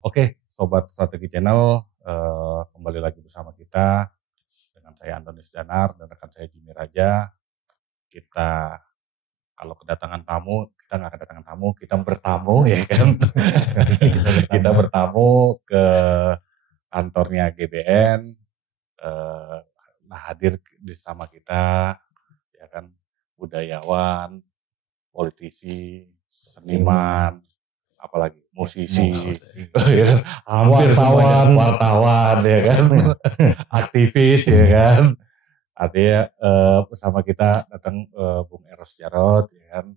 Oke, Sobat Strategi Channel, kembali lagi bersama kita dengan saya Antonius Danar dan rekan saya Jimmy Raja. Kita kalau kedatangan tamu, kita nggak kedatangan tamu, kita bertamu ya kan. Kita bertamu ke kantornya GBN, hadir bersama kita ya kan, budayawan, politisi, seniman, apalagi musisi, hampir semuanya, wartawan ya kan, aktivis ya kan. Artinya bersama kita datang Bung Eros Jarot ya kan.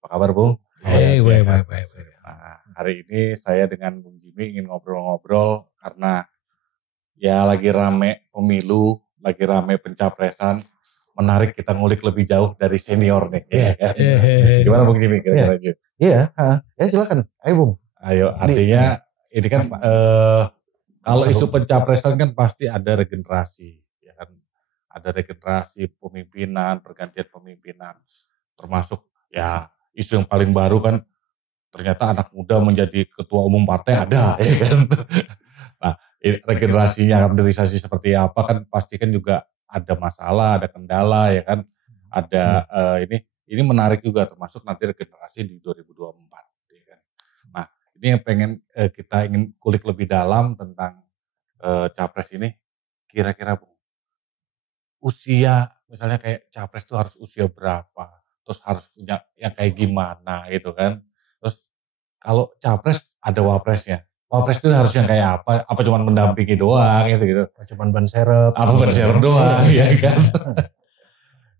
Apa kabar Bung? Baik. Nah, hari ini saya dengan Bung Jimmy ingin ngobrol-ngobrol karena ya lagi rame pemilu, lagi rame pencapresan. Menarik kita ngulik lebih jauh dari senior nih. Ya kan? Gimana Bung Jimmy kira-kira? Iya, ya silakan. Ayo Bung. Ayo, artinya ini kan kalau isu pencapresan kan pasti ada regenerasi, ya kan? Ada regenerasi pemimpinan, pergantian pemimpinan, termasuk ya isu yang paling baru kan ternyata anak muda menjadi ketua umum partai ada, ya kan? Nah, regenerasinya, kaderisasi seperti apa kan pasti kan juga ada masalah, ada kendala, ya kan? Ada ini menarik juga termasuk nanti regenerasi di 2024. Ya kan? Nah, ini yang pengen kita ingin kulik lebih dalam tentang capres ini. Kira-kira usia, misalnya kayak capres itu harus usia berapa? Terus harus punya yang kayak gimana gitu kan? Terus kalau capres ada wapresnya. Wapres itu harus yang kayak apa? Apa cuma mendampingi doang gitu? Cuman ban serep. Apa ban serep doang ya kan?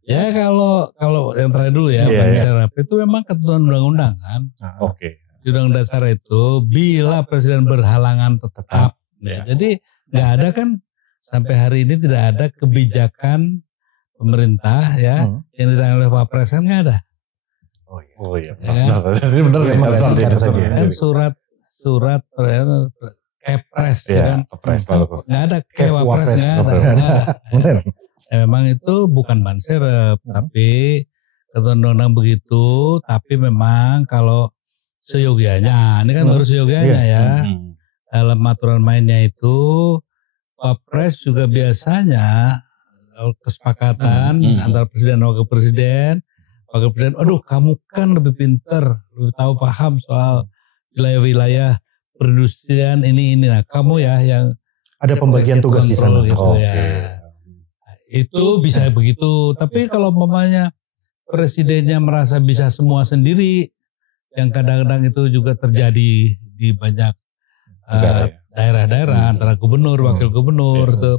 Ya kalau yang terakhir dulu ya, ban serep itu memang ketentuan undang-undang kan. Oke. Di undang dasar itu bila presiden berhalangan tetap. Ya. Jadi nggak ada kan sampai hari ini tidak ada kebijakan pemerintah ya yang ditangani oleh wapres kan nggak ada. Oh iya. Ya kan? Ini benar kan surat kepres ya kan. Nggak ada kewapres nggak ada. Ya, memang itu bukan ban serep tapi ketentuan undang-undang begitu. Tapi memang kalau seyogianya, ini kan baru seyogianya ya. Dalam aturan mainnya itu wapres juga biasanya kesepakatan antara presiden dan wakil presiden. Aduh kamu kan lebih pinter, lebih tahu paham soal wilayah-wilayah perindustrian ini. Nah kamu ya yang ada pembagian tugas di sana. Gitu, ya. Itu bisa begitu. Tapi kalau umpamanya presidennya merasa bisa semua sendiri, yang kadang-kadang itu juga terjadi di banyak daerah-daerah antara gubernur, wakil gubernur, itu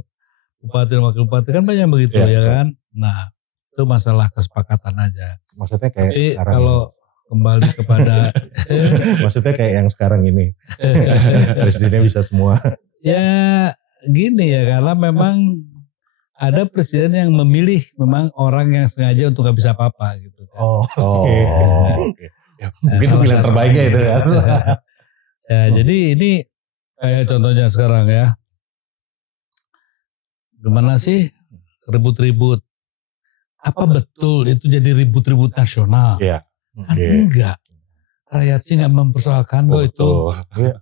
bupati dan wakil bupati kan banyak begitu ya kan. Nah itu masalah kesepakatan aja. Maksudnya kayak tapi sekarang kalau kembali kepada maksudnya kayak yang sekarang ini presidennya bisa semua. Ya gini ya, karena memang ada presiden yang memilih memang orang yang sengaja untuk gak bisa apa-apa gitu kan. Oke. Ya, mungkin itu pilihan terbaiknya itu kan. Ya, jadi ini kayak contohnya sekarang ya. Gimana sih ribut-ribut? Apa betul itu jadi ribut-ribut nasional? Iya. Kan enggak. Rakyat sih gak mempersoalkan kok itu.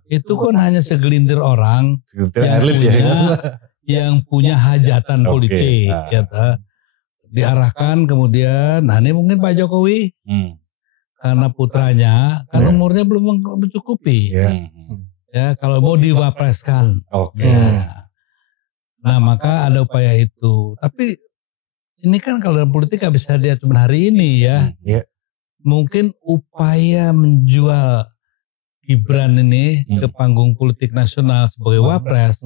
Itu kan hanya segelintir orang yang punya hajatan politik. Gitu. Diarahkan kemudian, nah ini mungkin Pak Jokowi. Karena putranya, karena umurnya belum mencukupi. Ya, kalau mau diwapreskan. Nah maka ada upaya itu. Tapi ini kan kalau dalam politik gak bisa dia cuma hari ini ya. Mungkin upaya menjual Gibran ini ke panggung politik nasional sebagai wapres.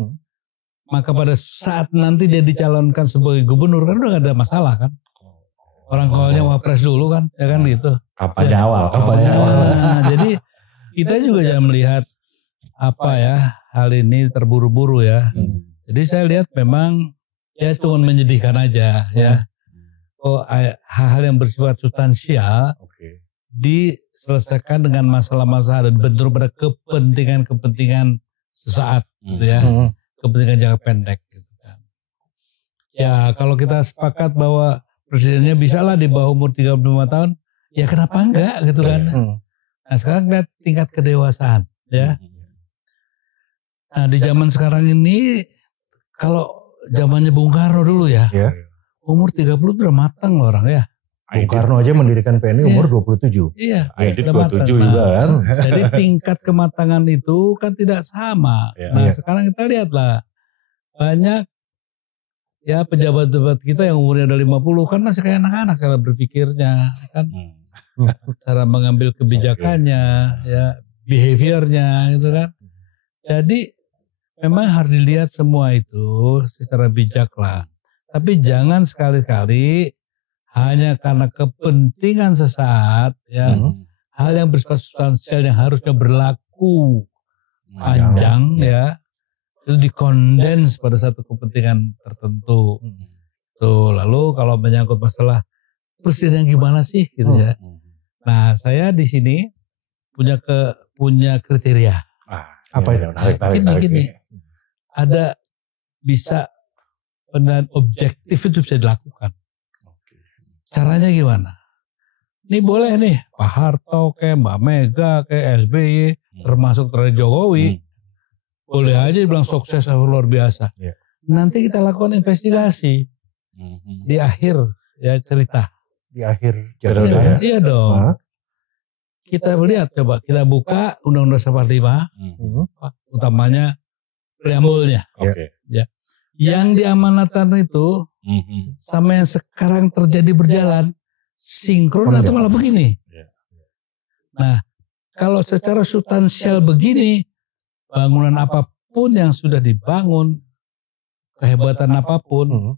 Maka pada saat nanti dia dicalonkan sebagai gubernur kan udah gak ada masalah kan. Orang callnya wapres dulu kan, ya kan gitu. Kampanye awal. Jadi kita juga jangan melihat apa ya hal ini terburu-buru ya. Jadi saya lihat memang ya cuma menyedihkan aja ya. Hal-hal yang bersifat substansial diselesaikan dengan masalah-masalah dan bentur pada kepentingan sesaat gitu ya. Kepentingan jangka pendek gitu kan. Ya kalau kita sepakat bahwa presidennya bisa lah di bawah umur 35 tahun, ya kenapa enggak gitu kan. Nah sekarang lihat tingkat kedewasaan ya. Nah di zaman sekarang ini, kalau zamannya Bung Karno dulu ya, umur 30 udah matang loh orang ya. Bung Karno aja mendirikan PNI umur 27. Iya, Aidit udah 27 matang. juga kan. Jadi tingkat kematangan itu kan tidak sama. Nah sekarang kita lihatlah, banyak ya pejabat-pejabat kita yang umurnya udah 50 kan masih kayak anak-anak cara berpikirnya kan. Cara mengambil kebijakannya, ya behaviornya gitu kan. Jadi memang harus dilihat semua itu secara bijak lah. Tapi jangan sekali-kali hanya karena kepentingan sesaat ya, hal yang bersifat substansial yang harusnya berlaku panjang ya, itu dikondens pada satu kepentingan tertentu. Tuh, lalu kalau menyangkut masalah presiden gimana sih gitu ya. Nah, saya di sini punya kriteria. Apa itu? Gini. Ada bisa penilaian objektif itu bisa dilakukan. Caranya gimana? Ini boleh nih Pak Harto kayak Mbak Mega kayak SBY termasuk dari Jokowi. Boleh aja dibilang sukses luar biasa. Nanti kita lakukan investigasi di akhir ya cerita. Di akhir periode ya? Iya dong. Kita lihat coba, kita buka Undang-Undang 45, utamanya preambulnya. Ya. Yang diamanatkan itu sama yang sekarang terjadi berjalan sinkron atau malah begini. Nah, kalau secara substansial begini, bangunan apapun yang sudah dibangun, kehebatan apapun,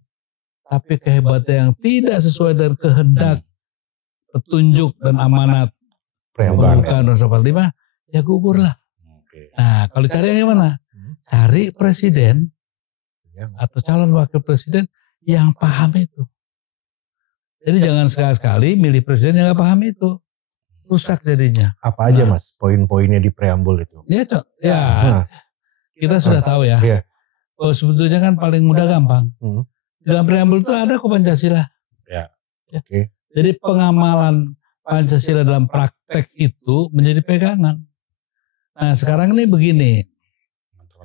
tapi kehebatan yang tidak sesuai dengan kehendak, petunjuk dan amanat Undang-Undang 45, ya gugur lah. Nah, kalau cari yang mana? Cari presiden atau calon wakil presiden yang paham itu. Jadi jangan sekali-sekali milih presiden yang gak paham itu. Rusak jadinya. Apa aja Mas poin-poinnya di preambul itu? Kita sudah tahu ya. Oh, sebetulnya kan paling mudah gampang. Dalam preambul itu ada kok Pancasila. Jadi pengamalan Pancasila dalam praktek itu menjadi pegangan. Nah sekarang ini begini.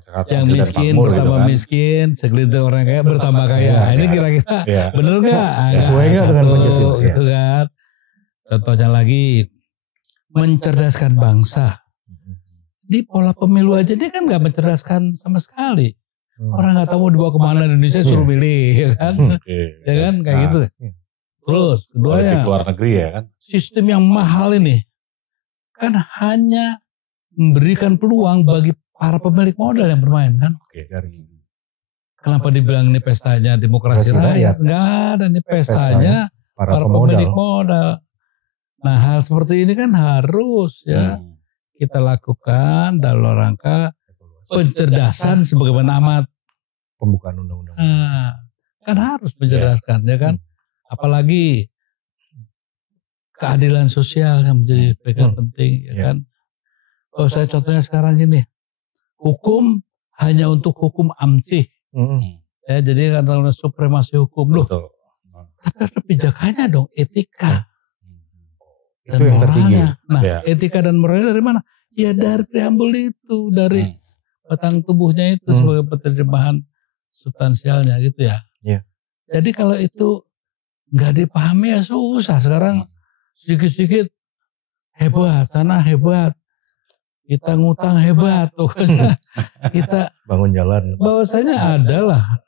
Yang miskin bertambah miskin, segelintir orang kaya bertambah kaya. Ini kira-kira bener gak? Sesuai gak dengan Pancasila? Gitu kan. Contohnya lagi, mencerdaskan bangsa. Di pola pemilu aja dia kan gak mencerdaskan sama sekali. Orang gak tahu mau dibawa kemana Indonesia suruh milih. Ya kan? Ya kan kayak gitu. Terus keduanya, luar negeri ya kan. Sistem yang mahal ini kan hanya memberikan peluang bagi para pemilik modal yang bermain kan. Kenapa dibilang ini pestanya demokrasi rakyat? Enggak ada, ini pestanya para pemilik modal. Nah hal seperti ini kan harus ya kita lakukan dalam rangka pencerdasan sebagaimana amat pembukaan undang-undang. Nah, kan harus mencerdaskan ya kan. Apalagi keadilan sosial yang menjadi pegang penting ya kan. Oh saya contohnya sekarang gini, hukum hanya untuk hukum amsih, ya jadi karena supremasi hukum loh. Tapi harus kebijakannya dong, etika dan moralnya. Nah etika dan moralnya dari mana? Ya dari preambul itu, dari batang tubuhnya itu sebagai penerjemahan substansialnya gitu ya. Jadi kalau itu nggak dipahami ya susah. Sekarang sedikit-sedikit hebat, sana hebat, kita ngutang hebat, kita bangun jalan. Bahwasanya adalah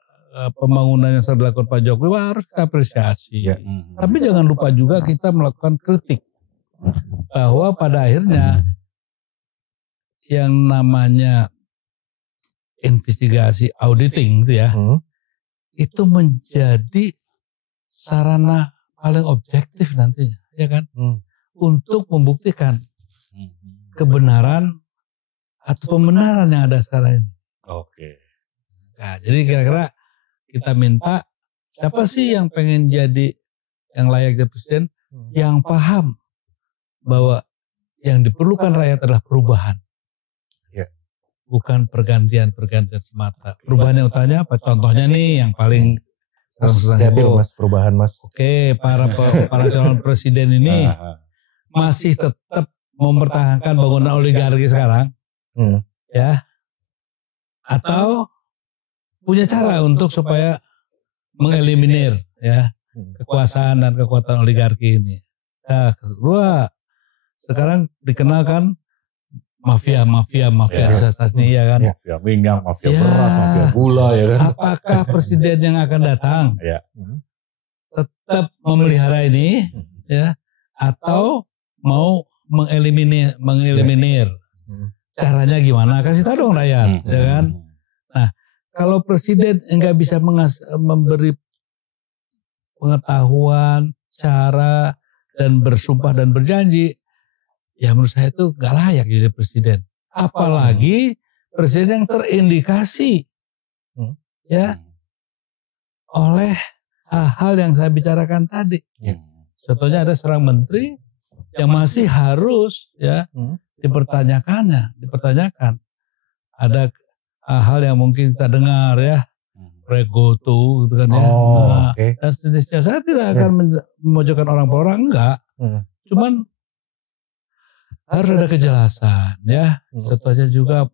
pembangunan yang sudah dilakukan Pak Jokowi harus kita apresiasi. Tapi jangan lupa juga kita melakukan kritik bahwa pada akhirnya yang namanya investigasi auditing itu ya, itu menjadi sarana paling objektif nantinya, ya kan? Untuk membuktikan kebenaran atau pembenaran yang ada sekarang ini. Nah, jadi kira-kira kita minta siapa sih yang pengen jadi yang layak jadi presiden, yang paham bahwa yang diperlukan rakyat adalah perubahan. Bukan pergantian-pergantian semata. Perubahan yang utamanya apa? Contohnya nih yang paling Mas, perubahan Mas. Oke, para calon presiden ini masih tetap mempertahankan bangunan oligarki sekarang, ya. atau punya cara untuk supaya mengeliminir ya kekuasaan dan kekuatan oligarki ini. Nah, kedua, sekarang dikenalkan mafia investasi ya kan. Mafia minyak, mafia beras, mafia gula ya kan. Apakah presiden yang akan datang tetap memelihara ini ya atau mau mengeliminir? Caranya gimana? Kasih tahu dong rakyat, ya kan? Nah, kalau presiden enggak bisa memberi pengetahuan, cara dan bersumpah dan berjanji, ya menurut saya itu gak layak jadi presiden. Apalagi presiden yang terindikasi ya oleh hal-hal yang saya bicarakan tadi. Contohnya ada seorang menteri yang masih harus ya dipertanyakan. Ada hal yang mungkin kita dengar ya, regoto gitu kan ya. Dan sejenisnya. Saya tidak akan memojokkan orang per orang, enggak. Cuman harus ada kejelasan ya. Contohnya juga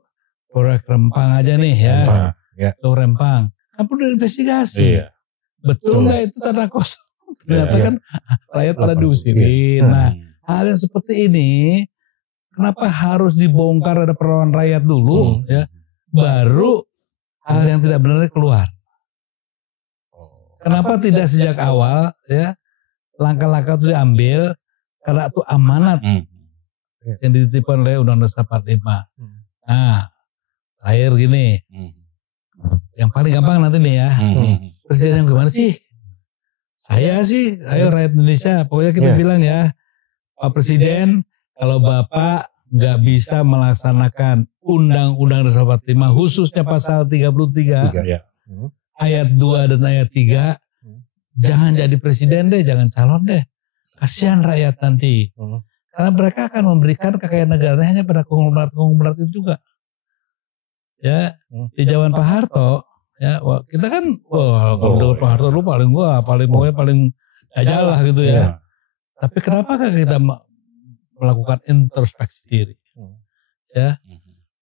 proyek Rempang aja nih ya. Rempang. Kan perlu diinvestigasi. Betul nggak itu tanah kosong? Ternyata kan rakyat pada diusirin. Nah, hal yang seperti ini kenapa harus dibongkar, ada perlawanan rakyat dulu ya, baru hal yang tidak benar keluar. Kenapa tidak sejak awal ya langkah-langkah itu diambil karena itu amanat yang dititipkan oleh Undang-Undang 45. Nah, terakhir gini, yang paling gampang nanti nih ya, presiden yang gimana sih? Saya sih, ayo rakyat Indonesia, pokoknya kita bilang ya, Pak Presiden, kalau Bapak nggak bisa melaksanakan Undang-Undang 45 khususnya pasal 33 ayat 2 dan ayat 3, jangan jadi presiden deh, jangan calon deh. Kasihan rakyat nanti. Karena mereka akan memberikan kekayaan negaranya hanya pada konglomerat itu juga. Ya, di zaman Pak Harto, ya, kita kan, kalau Pak Harto lu paling dajal lah gitu ya. Tapi kenapa kan kita melakukan introspeksi diri? Ya,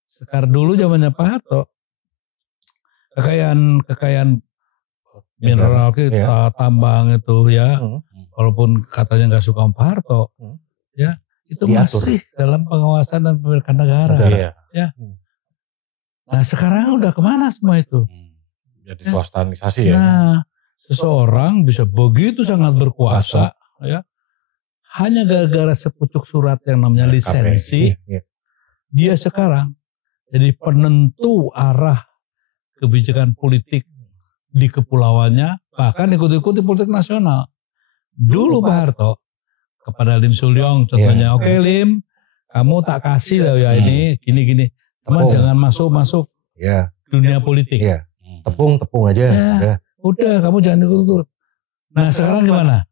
sekarang dulu zamannya Pak Harto, kekayaan mineral kita, tambang itu ya, walaupun katanya nggak suka Pak Harto, ya itu diatur. Masih dalam pengawasan dan pemilikan negara. Ya. Nah sekarang udah kemana semua itu? Jadi swastanisasi ya. Nah seseorang bisa begitu sangat berkuasa, ya hanya gara-gara sepucuk surat yang namanya lisensi, dia sekarang jadi penentu arah kebijakan politik di kepulauannya, bahkan ikut-ikut di politik nasional. Dulu Pak Harto kepada Lim Sulyong contohnya, oke Lim, kamu tak kasih lah ya ini gini-gini, teman jangan masuk dunia politik. Tepung aja. Udah kamu jangan ikut-ikut. Nah sekarang gimana?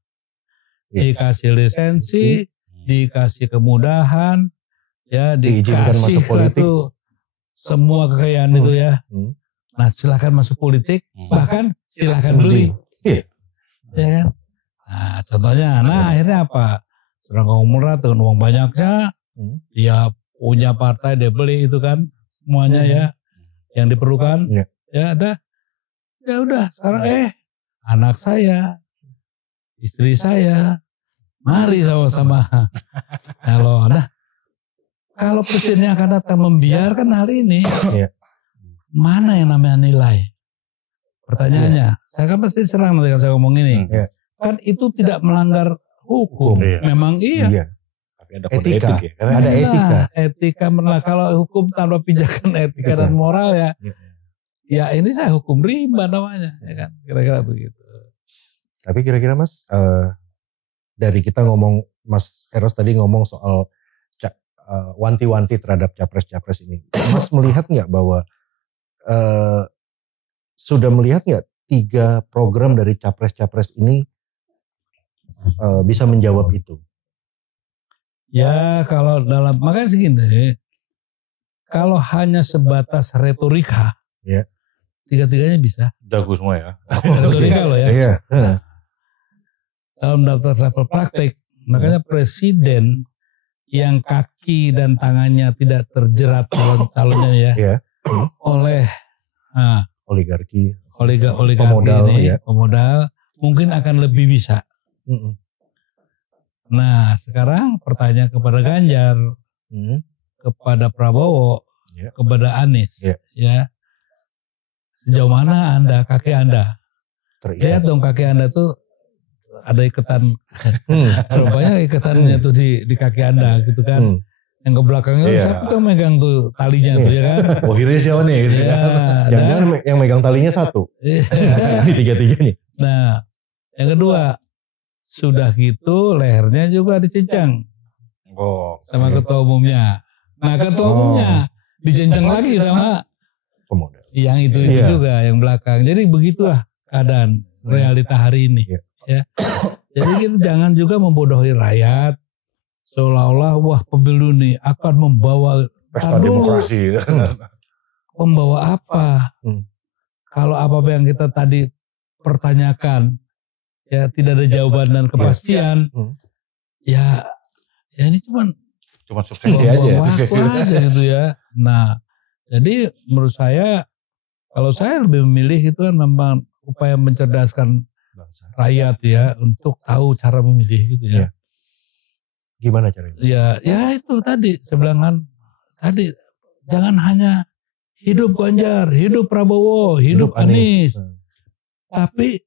Dikasih lisensi, dikasih kemudahan, ya dikasih itu semua kekayaan itu ya. Nah silakan masuk politik, bahkan silakan beli. Ya kan? Nah contohnya, akhirnya apa? Seorang konglomerat dengan uang banyaknya, dia punya partai, dia beli itu kan semuanya ya, yang diperlukan. Ya ada, ya udah sekarang anak saya, istri saya, mari sama-sama. Kalau presidennya akan datang membiarkan hal ini, mana yang namanya nilai? Pertanyaannya, saya kan pasti serang nanti kalau saya ngomong ini. Kan itu tidak melanggar hukum. Memang iya. Tapi ada kode etika. Ada etika. Etika, kalau hukum tanpa pijakan etika dan moral ya. Ya ini saya hukum rimba namanya. Ya kan? Kira-kira begitu. Tapi kira-kira Mas, dari kita ngomong, Mas Eros tadi ngomong soal wanti-wanti terhadap capres-capres ini. Mas melihat nggak bahwa sudah melihat nggak 3 program dari capres-capres ini bisa menjawab itu? Ya kalau makanya segini, kalau hanya sebatas retorika, tiga-tiganya bisa. Jago semua ya. Retorika loh ya. Dalam daftar level praktik, makanya presiden yang kaki dan tangannya tidak terjerat calon-calonnya oleh oligarki pemodal, ini, pemodal mungkin akan lebih bisa. Nah sekarang pertanyaan kepada Ganjar, kepada Prabowo, kepada Anies, ya sejauh mana Anda, kaki Anda, lihat dong kaki Anda tuh ada ikatan, rupanya ikatannya tuh di kaki Anda gitu kan. Yang ke belakangnya siapa tuh megang tuh talinya tuh ya kan. Oh ini siapa nih gitu kan. Jangan yang megang talinya satu. Di tiga-tiganya. Nah yang kedua, sudah gitu lehernya juga dicincang sama ketua umumnya. Nah ketua umumnya dicincang lagi sama pemodal. Yang itu juga yang belakang. Jadi begitulah keadaan realita hari ini. Ya. Jadi kita jangan juga membodohi rakyat. Seolah-olah wah pemilu ini akan membawa pesta demokrasi. Membawa apa? Kalau apa yang kita tadi pertanyakan ya tidak ada jawaban dan kepastian. Ya ini cuma suksesi aja. Itu ya. Nah, jadi menurut saya kalau saya lebih memilih itu kan memang upaya mencerdaskan rakyat ya untuk tahu cara memilih gitu ya. Gimana caranya? Ya itu tadi saya bilang kan tadi jangan hanya hidup Ganjar, hidup Prabowo, hidup Anies. Tapi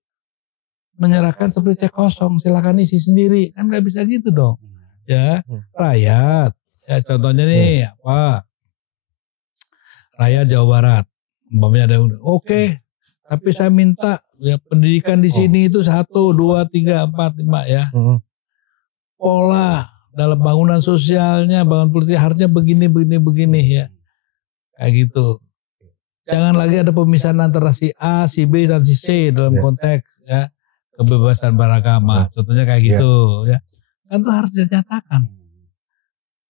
menyerahkan seperti cek kosong, silakan isi sendiri. Kan nggak bisa gitu dong. Ya, rakyat. Ya contohnya nih apa? Rakyat Jawa Barat. Umpamanya ada oke, tapi saya minta ya pendidikan di sini itu 1, 2, 3, 4, 5 ya. Pola dalam bangunan sosialnya, bangun politik harusnya begini ya. Kayak gitu. Jangan lagi ada pemisahan antara si A, si B, dan si C dalam konteks ya kebebasan beragama. Contohnya kayak gitu ya. Kan itu harus dinyatakan.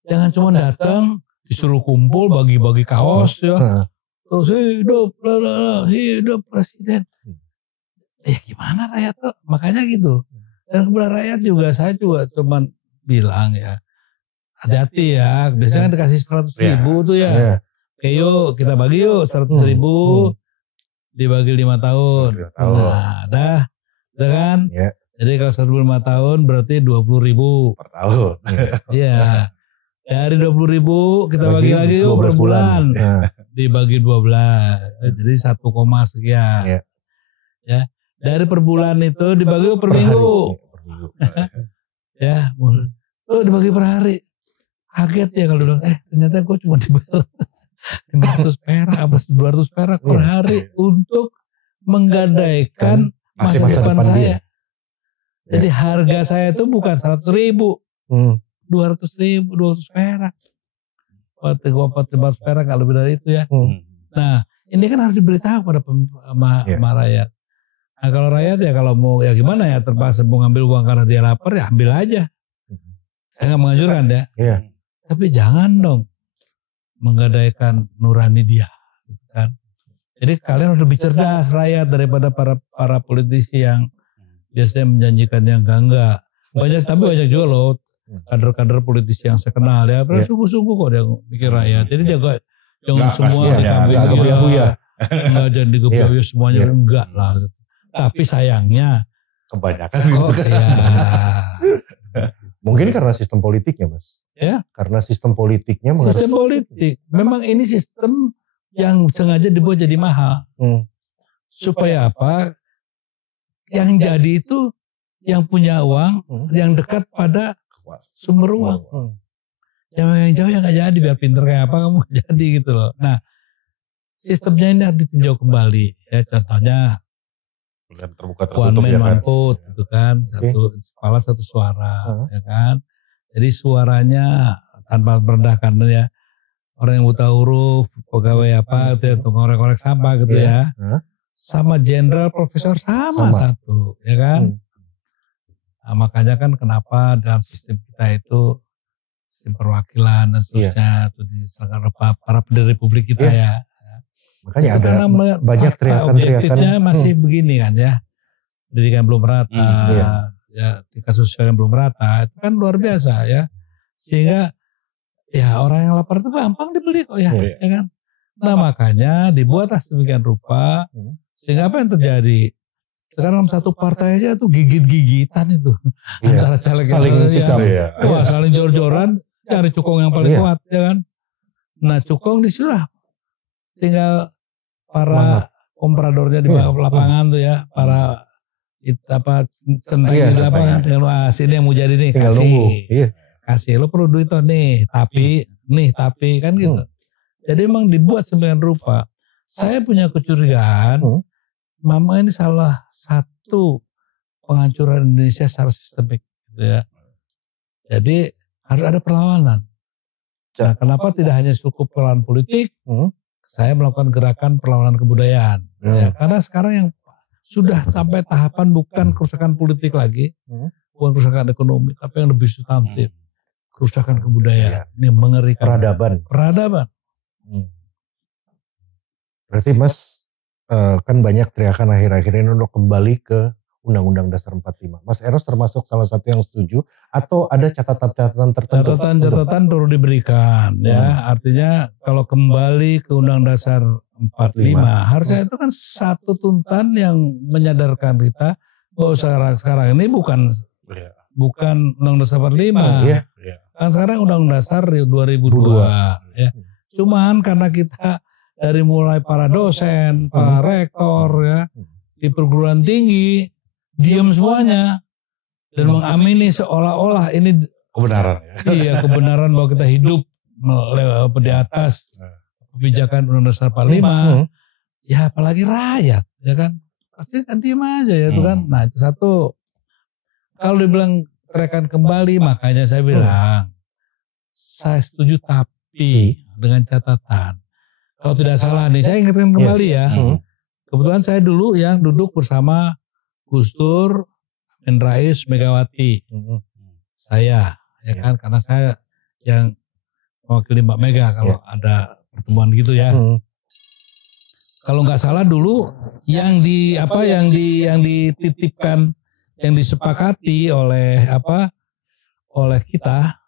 Jangan cuma datang disuruh kumpul bagi-bagi kaos ya. Terus hidup presiden. Ya gimana rakyat tuh? Makanya gitu. Dan kepada rakyat juga saya juga cuman bilang ya hati-hati ya. Biasanya kan dikasih 100.000 tuh ya. Oke yuk kita bagi yuk 100.000 dibagi 5 tahun. Nah dah kan. Jadi kalau 105 tahun berarti 20.000 per tahun. Iya. Dari 20.000 kita bagi lagi yuk per bulan. Dibagi 12. Jadi 1, sekian. Ya. Dari per bulan itu dibagi per minggu. Ya, dibagi per hari. Kaget ya kalau bilang, ternyata gue cuma dibayar 500 perak apa 200 perak per hari untuk menggadaikan masa depan saya. Jadi harga saya itu bukan 100.000, 200.000, 200 perak. 400 perak kalau lebih dari itu ya. Nah ini kan harus diberitahu pada rakyat. Nah kalau rakyat ya kalau mau ya gimana ya terpaksa mau ngambil uang karena dia lapar ya ambil aja. Saya nggak menganjurkan ya. Tapi jangan dong menggadaikan nurani dia. Kan? Jadi kalian harus lebih cerdas rakyat daripada para politisi yang biasanya menjanjikan yang enggak. Tapi banyak juga loh kader-kader politisi yang saya kenal ya. Sungguh-sungguh kok dia mikir rakyat. Jadi dia jangan semua digebuya. Enggak jangan digebuya semuanya enggak lah. Tapi sayangnya kebanyakan mungkin karena sistem politiknya Mas. Ya. Karena sistem politiknya. Sistem politik. Memang ini sistem yang sengaja dibuat jadi mahal. Supaya apa? Yang jadi itu yang punya uang, yang dekat pada sumber uang. Yang jauh yang gak jadi, biar pinter kayak apa kamu jadi gitu loh. Nah, sistemnya ini harus ditinjau kembali. Ya contohnya one man one vote gitu kan, satu kepala satu suara, ya kan. Jadi suaranya tanpa merendahkan ya orang yang buta huruf, pegawai apa gitu ya, ngorek-ngorek sampah gitu ya. Sama jenderal profesor sama satu, ya kan. Nah, makanya kan kenapa dalam sistem kita itu sistem perwakilan dan seterusnya itu diserahkan para pendiri republik kita ya. Makanya itu ada banyak teriakan-teriakan. Masih begini kan ya. Pendidikan belum merata, ya tingkat sosial yang belum merata, itu kan luar biasa ya. Sehingga ya orang yang lapar itu gampang dibeli kok ya, ya kan. Nah makanya dibuatlah sedemikian rupa sehingga apa yang terjadi? Sekarang satu partai aja tuh gigit-gigitan itu antara caleg saling jor-joran cari cukong yang paling kuat ya kan. Nah cukong disuruh tinggal para kompradornya di lapangan tuh ya, para centeng di lapangan tinggal sini yang mau jadi nih tinggal kasih. Kasih lo perlu duit toh nih, tapi kan gitu. Jadi emang dibuat sembilan rupa. Saya punya kecurigaan, Mama ini salah satu penghancuran Indonesia secara sistemik. Gitu ya. Jadi harus ada perlawanan. Nah, kenapa tidak hanya cukup perlawanan politik, saya melakukan gerakan perlawanan kebudayaan. Ya, karena sekarang yang sudah sampai tahapan bukan kerusakan politik lagi, bukan kerusakan ekonomi, tapi yang lebih substantif. Kerusakan kebudayaan. Ini mengerikan. Peradaban. Berarti Mas kan banyak teriakan akhir-akhir ini untuk kembali ke Undang-Undang Dasar 45. Mas Eros termasuk salah satu yang setuju atau ada catatan-catatan tertentu? Catatan-catatan perlu diberikan ya. Artinya kalau kembali ke Undang Dasar 45 harusnya itu kan satu tuntutan yang menyadarkan kita bahwa sekarang ini bukan Undang Dasar 45. Kan sekarang Undang Dasar 2002 ya. Cuman karena kita dari mulai para dosen, para rektor ya di perguruan tinggi diam semuanya dan mengamini seolah-olah ini kebenaran. Iya, kebenaran bahwa kita hidup di atas kebijakan Undang Dasar 45. Ya apalagi rakyat, ya kan? Pasti kan diam aja ya itu kan. Nah, itu satu. Kalau dibilang teriakan kembali, makanya saya bilang saya setuju tapi dengan catatan. Kalau tidak salah nih, saya ingatkan kembali ya. Kebetulan saya dulu yang duduk bersama Gus Dur, Amin Rais, Megawati. Saya, ya kan, karena saya yang mewakili Mbak Mega kalau ada pertemuan gitu ya. Kalau nggak salah dulu yang dititipkan, yang disepakati oleh kita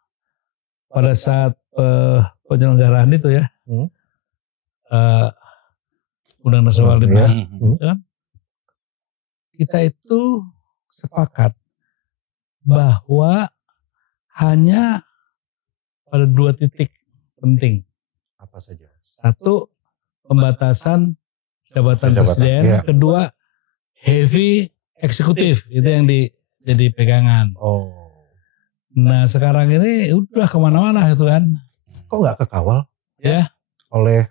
pada saat penyelenggaraan itu ya. Undang Dasar 45 kan? Kita itu sepakat bahwa hanya pada 2 titik penting. Apa saja? Satu, pembatasan jabatan presiden. Kedua, heavy eksekutif. Itu yang jadi pegangan. Nah sekarang ini udah kemana-mana gitu kan. Kok nggak kekawal? Ya. Oleh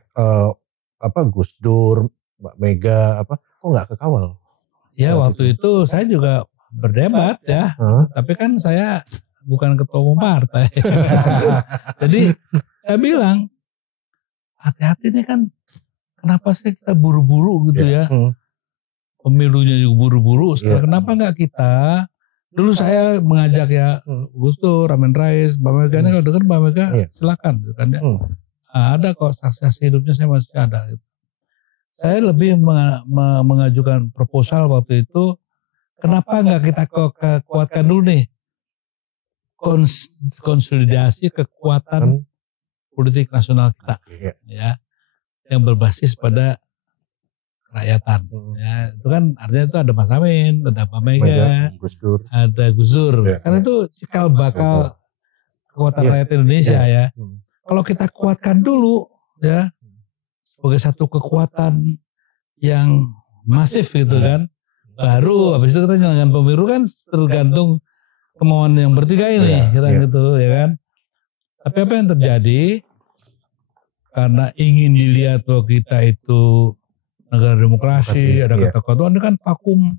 Gus Dur, Mbak Mega, kok nggak kekawal? Ya waktu itu saya juga berdebat ya, tapi kan saya bukan ketua umum partai. Jadi saya bilang hati-hati nih kan, kenapa sih kita buru-buru gitu ya? Pemilunya juga buru-buru. Kenapa nggak kita? Dulu saya mengajak ya Gus Dur, Amin Rais, Mbak Mega ini kalau dengar Mbak Mega silakan, gitu kan ya. Ada kok saksi hidupnya saya masih ada. Gitu. Saya lebih mengajukan proposal waktu itu, kenapa nggak kita kuatkan dulu nih konsolidasi kekuatan politik nasional kita, ya, yang berbasis pada kerakyatan. Ya, itu kan artinya itu ada Mas Amin, ada Mbak Mega, ada Gus Dur. Karena itu cikal bakal kekuatan rakyat Indonesia ya. Kalau kita kuatkan dulu ya sebagai satu kekuatan yang masif gitu kan, baru habis itu kita jalankan pemilu kan tergantung kemauan yang bertiga ini gitu ya kan. Tapi apa yang terjadi karena ingin dilihat bahwa kita itu negara demokrasi, ada ketua-ketua, ini kan vakum.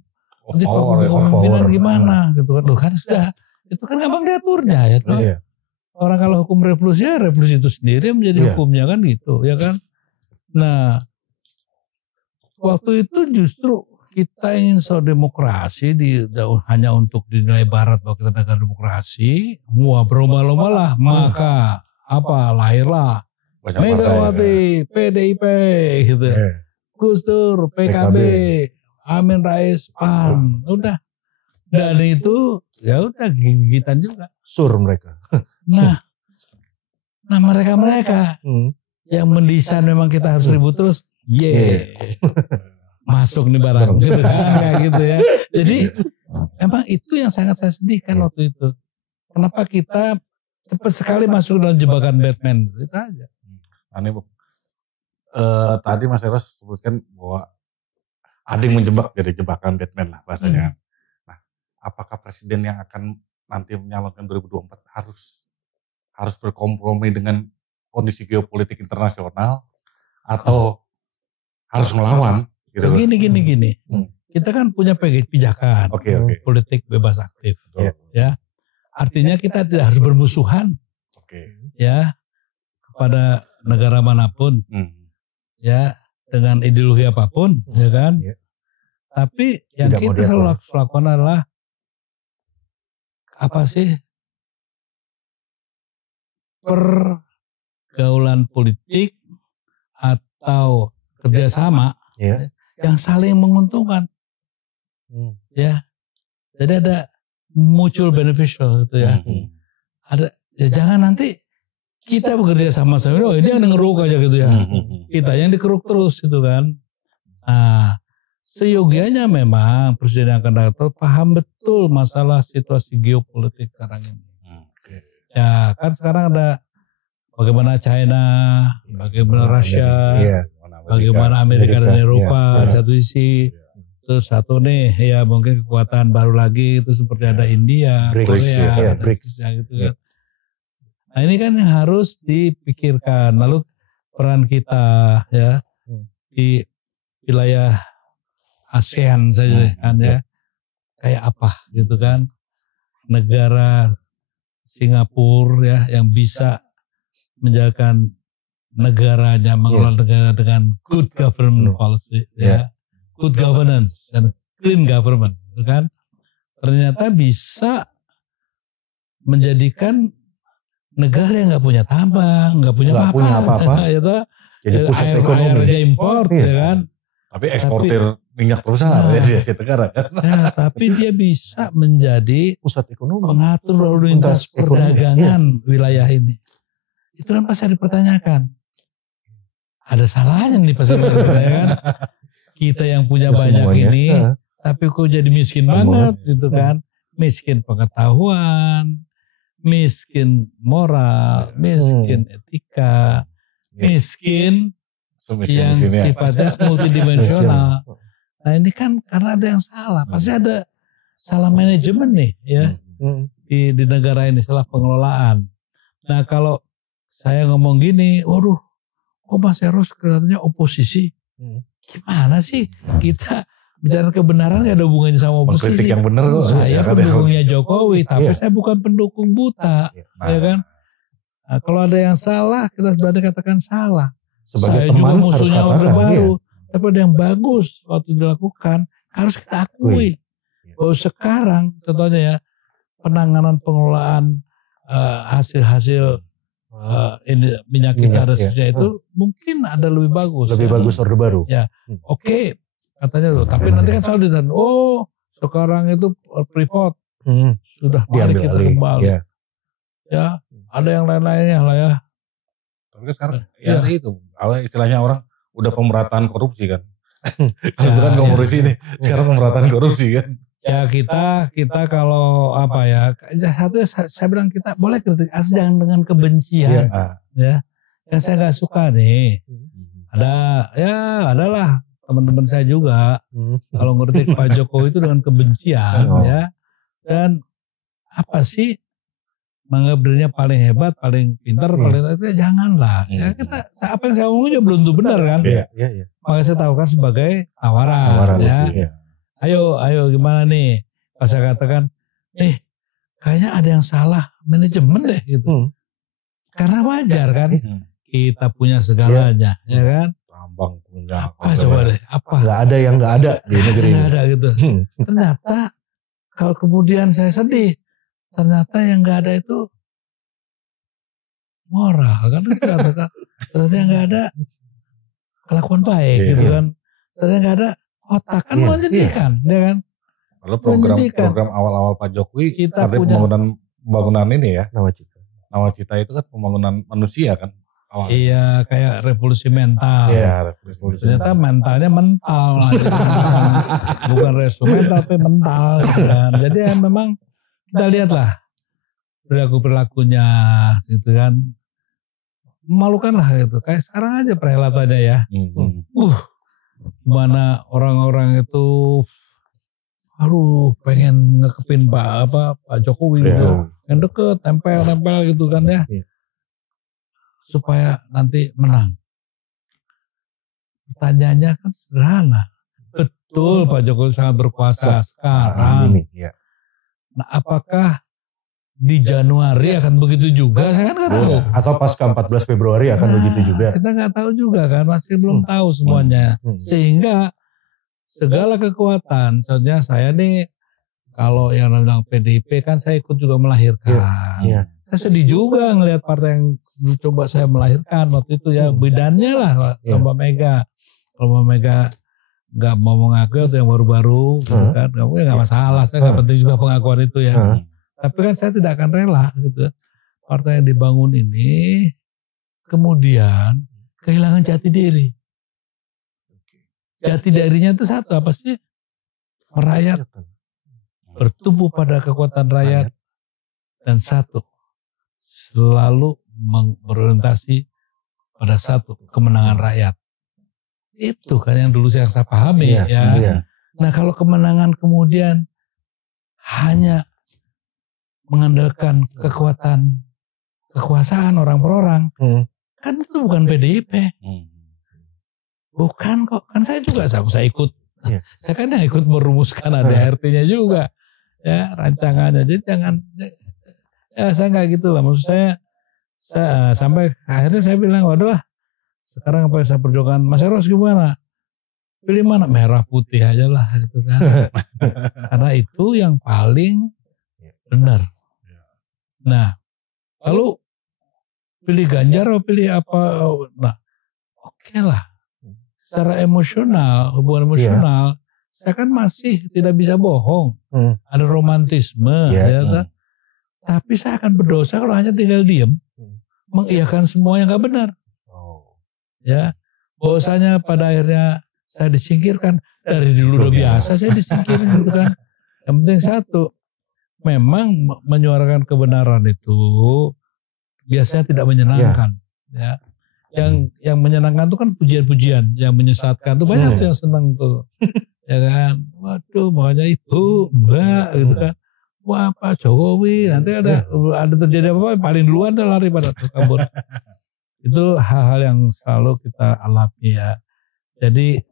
Nanti vakum kepemimpinan gimana gitu kan. Loh kan sudah, itu kan gampang diaturnya ya. Orang kalau hukum revolusi itu sendiri menjadi hukumnya kan gitu ya kan. Nah waktu itu justru kita ingin demokrasi hanya untuk dinilai barat bahwa kita negara demokrasi. Wah berlomba-lomba lah, maka lahirlah Megawati, PDIP gitu. Gus Dur, PKB, Amin Rais, PAN, udah. Dan itu ya udah gigitan juga. Sur mereka. Nah mereka yang mendesain memang kita harus ribut terus, masuk nih barang gitu kan, kayak gitu ya. Jadi emang itu yang sangat saya sedihkan waktu itu. Kenapa kita cepat sekali masuk dalam jebakan Batman, itu aja. Ini tadi Mas Eros sebutkan bahwa ada yang menjebak dari jebakan Batman lah bahasanya. Nah, apakah presiden yang akan nanti menyalonkan 2024 harus berkompromi dengan kondisi geopolitik internasional atau harus melawan? Gitu. Gini. Kita kan punya pijakan politik bebas aktif, ya. Artinya kita tidak harus bermusuhan, ya, kepada negara manapun, ya, dengan ideologi apapun, ya kan. Tapi yang tidak kita selalu lakukan adalah apa sih? Pergaulan politik atau kerjasama yang saling menguntungkan, ya. Jadi ada mutual beneficial gitu ya. Ada, ya jangan nanti kita bekerja sama-sama, oh ini yang ngeruk aja gitu ya. Kita yang dikeruk terus gitu kan. Nah, seyogianya memang presiden yang akan datang paham betul masalah situasi geopolitik sekarang ini. Ya kan sekarang ada bagaimana China, bagaimana Rusia, bagaimana Amerika dan Eropa satu sisi. Terus satu nih ya mungkin kekuatan baru lagi itu seperti ada India, Korea, gitu kan. Nah ini kan yang harus dipikirkan. Lalu peran kita ya di wilayah ASEAN saja kan ya kayak apa gitu kan. Negara Singapura ya yang bisa menjalankan negaranya mengelola negara dengan good government policy ya. Good governance dan clean government, kan? Ternyata bisa menjadikan negara yang nggak punya tambang, nggak punya apa-apa, ya jadi pusat ekonomi. Aja import, ya kan? Tapi eksportir minyak besar ya di negara. Ya, tapi dia bisa menjadi pusat ekonomi, pengatur lalu lintas perdagangan wilayah ini. Itu kan pasti dipertanyakan. Ada salahnya nih pasti dipertanyakan. Kita yang punya banyak semuanya, ini, tapi kok jadi miskin banget gitu kan. Miskin pengetahuan, miskin moral, miskin etika, miskin yang sifatnya multidimensional. Nah ini kan karena ada yang salah. Pasti ada salah manajemen nih ya di negara ini, salah pengelolaan. Nah kalau saya ngomong gini, waduh kok Mas Eros kelihatannya oposisi. Gimana sih kita bicara kebenaran gak ada hubungannya sama oposisi. Kritik yang benar kok. Saya pendukungnya Jokowi, tapi saya bukan pendukung buta, ya kan? Nah, kalau ada yang salah, kita berani katakan salah. Sebagai saya juga musuhnya Orde Baru, tapi ada yang bagus waktu dilakukan, harus kita akui. Bahwa sekarang, contohnya ya, penanganan pengelolaan hasil-hasil minyak kita resursnya itu mungkin ada lebih bagus. Lebih bagus Orde Baru. Ya, oke, katanya loh. Tapi nanti kan selalu ditanya, oh sekarang itu Freeport sudah balik kita kembali. Ya, ada yang lain-lainnya lah ya. Tapi kan sekarang ya itu, istilahnya orang udah pemerataan korupsi kan. Kalau kan korupsi ini, sekarang pemerataan korupsi kan. Ya kita kalau apa ya, satu saya bilang kita boleh kritik, jangan dengan kebencian. Ya, yang saya nggak suka nih, adalah teman-teman saya juga kalau ngeritik Pak Jokowi itu dengan kebencian, ya. Dan apa sih menganggap dirinya paling hebat, paling pintar, paling itu janganlah. Ya kita apa yang saya ngomong juga belum tentu benar kan. Maka saya tawarkan sebagai tawaran ya. Ayo gimana nih? Pas saya katakan, kayaknya ada yang salah manajemen deh gitu. Karena wajar kan, kita punya segalanya, ya kan? Tambang punya. Apa coba deh? Apa? Gak ada yang gak ada di negeri ini. Gak ada gitu. Ternyata kalau kemudian saya sedih, ternyata yang gak ada itu moral kan? Ternyata yang gak ada kelakuan baik gitu kan? Ternyata yang gak ada otak kan menyedihkan, ya kan? Lalu program awal-awal Pak Jokowi kita punya pembangunan ini ya, Nawacita itu kan pembangunan manusia kan, Iya, kayak revolusi mental. Iya, revolusi. Ternyata mentalnya mental, bukan revolusi tapi mental. Kan. Jadi ya memang kita lihatlah perilakunya, gitu kan, memalukan lah gitu. Kayak sekarang aja perhelatannya ya. Mana orang-orang itu, pengen ngekepin Pak Jokowi gitu, yang deket, tempel gitu kan ya. Supaya nanti menang. Pertanyaannya kan sederhana. Betul Pak Jokowi sangat berkuasa sekarang. Nah apakah di Januari akan begitu juga? Saya kan nggak tahu. Atau pasca 14 Februari akan begitu juga? Kita nggak tahu juga kan, masih belum tahu semuanya. Sehingga segala kekuatan, contohnya saya nih, kalau yang bilang PDIP kan saya ikut juga melahirkan. Saya sedih juga ngelihat partai yang coba saya melahirkan waktu itu ya, bidannya lah Mbak Mega. Kalau Mbak Mega nggak mau mengaku atau yang baru-baru, gitu kan, nggak masalah, saya nggak penting juga pengakuan itu ya. Tapi kan saya tidak akan rela gitu. Partai yang dibangun ini kemudian kehilangan jati diri. Jati dirinya itu satu apa sih? Merayat, bertumbuh pada kekuatan rakyat, dan satu, selalu berorientasi pada satu, kemenangan rakyat. Itu kan yang dulu saya pahami ya. Nah kalau kemenangan kemudian hanya mengandalkan kekuasaan orang per orang, kan itu bukan PDIP. Bukan kok, kan saya juga saya ikut. Saya kan yang ikut merumuskan ADRT-nya juga. Ya, rancangannya. Jadi jangan, ya saya nggak gitu lah. Maksud saya sampai akhirnya saya bilang, waduh lah, sekarang apa yang saya perjuangkan, Mas Eros gimana? Pilih mana? Merah putih aja lah gitu kan. Karena itu yang paling benar. Nah, lalu pilih Ganjar atau pilih apa? Nah, oke lah. Secara emosional, hubungan emosional, saya kan masih tidak bisa bohong. Ada romantisme, tapi saya akan berdosa kalau hanya tinggal diam, mengiyakan semua yang nggak benar. Ya, bahwasanya pada akhirnya saya disingkirkan, dari dulu udah biasa saya disingkirin gitu kan. Yang penting satu, memang menyuarakan kebenaran itu biasanya tidak menyenangkan, ya. Yang menyenangkan itu kan pujian-pujian, yang menyesatkan tuh banyak yang senang tuh, ya kan. Waduh, makanya itu Mbak gitu kan. Wah Pak Jokowi nanti ada terjadi apa paling duluan dah lari pada kabur. Itu hal-hal yang selalu kita alami ya. Jadi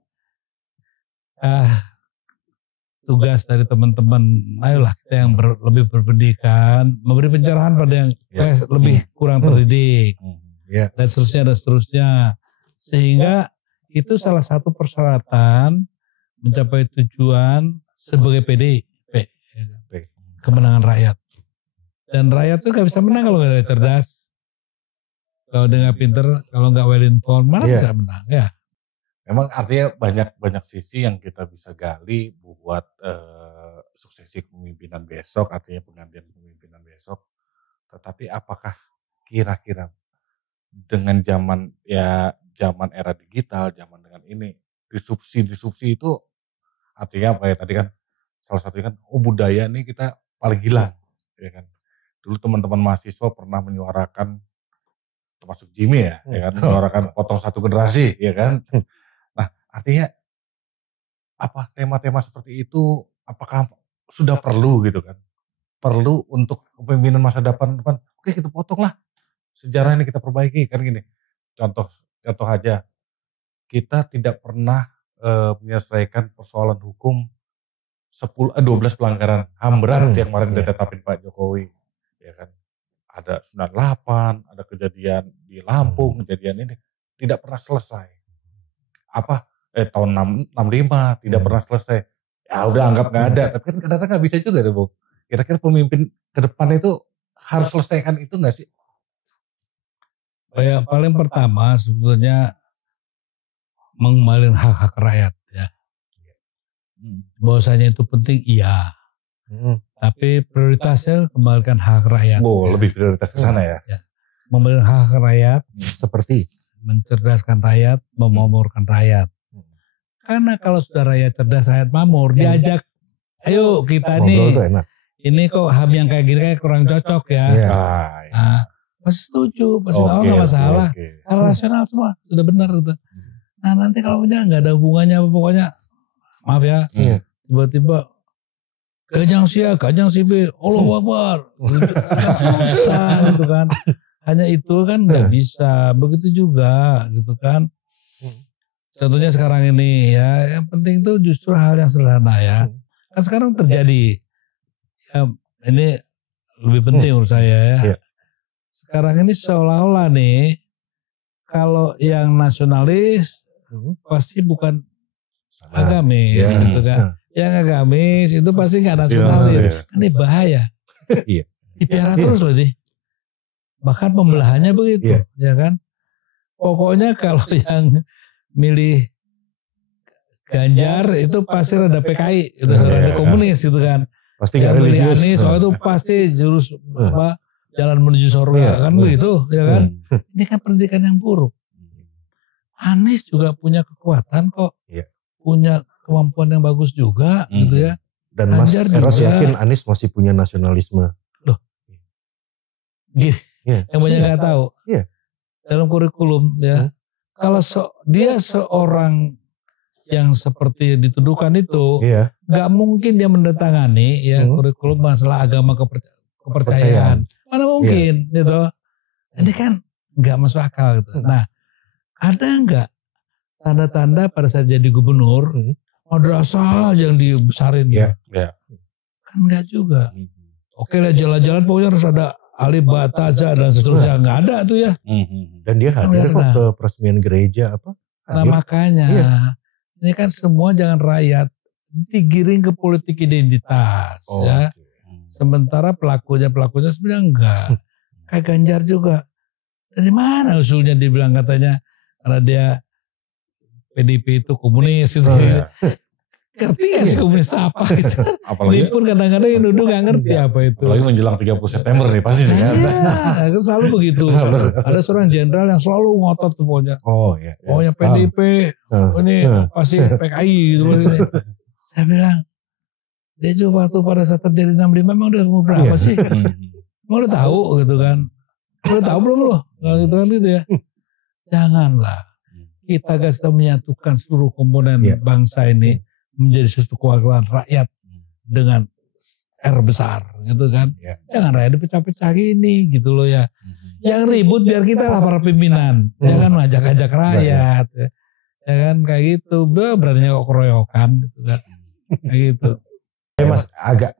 tugas dari teman-teman, ayolah kita yang lebih berpendidikan, memberi pencerahan pada yang lebih kurang terdidik. Dan seterusnya. Sehingga itu salah satu persyaratan mencapai tujuan sebagai PDIP. Kemenangan rakyat. Dan rakyat itu gak bisa menang kalau gak cerdas. Kalau dia gak pinter, kalau gak well informed, mana bisa menang ya. Memang artinya banyak sisi yang kita bisa gali buat suksesi kepemimpinan besok, artinya penggantian kepemimpinan besok. Tetapi apakah kira-kira dengan zaman era digital, zaman dengan ini, disrupsi itu artinya apa ya, tadi kan salah satunya kan budaya nih kita paling hilang, ya kan. Dulu teman-teman mahasiswa pernah menyuarakan, termasuk Jimmy ya kan, menyuarakan potong satu generasi, ya kan. Nah artinya apa tema-tema seperti itu, apakah sudah perlu gitu kan, perlu untuk kepemimpinan masa depan, oke kita potong lah. Sejarah ini kita perbaiki kan gini. Contoh aja, kita tidak pernah menyelesaikan persoalan hukum 12 pelanggaran HAM berat yang kemarin ditetapin Pak Jokowi, ya kan. Ada 98, ada kejadian di Lampung, kejadian ini tidak pernah selesai. Tahun 65 tidak pernah selesai. Ya udah anggap nggak ada, tapi kan kadang-kadang nggak bisa juga tuh, Bu. Kira-kira pemimpin ke depan itu harus selesaikan itu nggak sih? Yang paling pertama sebetulnya mengembalikan hak-hak rakyat ya. Bahwasanya itu penting iya. Tapi prioritasnya kembalikan hak rakyat. Lebih prioritas ke sana ya. memberi hak rakyat, seperti mencerdaskan rakyat, memakmurkan rakyat. Karena kalau sudah rakyat cerdas, rakyat makmur, diajak, ayo kita nih, ini kok HAM yang kayak gini kayak kurang cocok ya. Nah, pasti setuju, pasti nggak masalah. Kalau rasional semua sudah benar gitu. Nah nanti kalau punya nggak ada hubungannya, pokoknya maaf ya, tiba-tiba Kajang si B, Allahu Akbar, susah gitu kan. Hanya itu kan nggak bisa, begitu juga gitu kan. Contohnya sekarang ini ya, yang penting itu justru hal yang sederhana ya. Kan sekarang terjadi, ya ini lebih penting menurut saya ya. Sekarang ini seolah-olah nih, kalau yang nasionalis pasti bukan agamis gitu kan. Yang agamis itu pasti nggak nasionalis. Ini bahaya. Dipiara terus loh nih. Bahkan pembelahannya begitu, ya kan. Pokoknya kalau yang milih Ganjar itu pasti rada PKI, gitu, rada komunis gitu kan. Pasti nggak religius. Anies, soalnya itu pasti jurus jalan menuju surga kan begitu, ya kan. Ini kan pendidikan yang buruk. Anies juga punya kekuatan kok, punya kemampuan yang bagus juga gitu ya. Dan Ganjar Mas Eros yakin Anies masih punya nasionalisme. Loh, gini, yang banyak nggak tahu. Dalam kurikulum ya, kalau dia seorang yang seperti dituduhkan itu, nggak mungkin dia mendatangani ya kurikulum masalah agama kepercayaan. Mana mungkin gitu. Ini kan nggak masuk akal gitu. Nah, ada nggak tanda-tanda pada saat jadi gubernur madrasah yang dibesarin? Kan nggak juga. Oke lah jalan-jalan pokoknya harus ada alif ba ta ja dan seterusnya, nggak ada tuh ya. Dan dia hadir kok ke peresmian gereja apa? Nah makanya ini kan semua jangan rakyat digiring ke politik identitas ya. Sementara pelakunya sebenarnya enggak. Kayak Ganjar juga. Dari mana usulnya dibilang katanya karena dia PDIP itu komunis gitu. Ngerti gak sih komunis apa gitu. Ini pun kadang-kadang yang nuduh gak ngerti apa itu. Apalagi menjelang 30 September nih pasti nih kan. Iya, selalu begitu. Ada seorang jenderal yang selalu ngotot tuh pokoknya. Pokoknya PDIP, ini pasti PKI gitu. Saya bilang, dia juga waktu pada saat terjadi 65 memang udah umur berapa sih? Emang udah tahu gitu kan. Udah tahu belum loh? Gitu kan gitu ya. Janganlah. Kita harus menyatukan seluruh komponen bangsa ini menjadi suatu kewakilan rakyat dengan R besar gitu kan. Jangan rakyat dipecah-pecah gini gitu loh ya. Yang ribut biar kita lah para pimpinan. Jangan ngajak-ngajak rakyat. Ya kan kayak gitu. Berani keroyokan gitu kan. Kayak gitu. Mas agak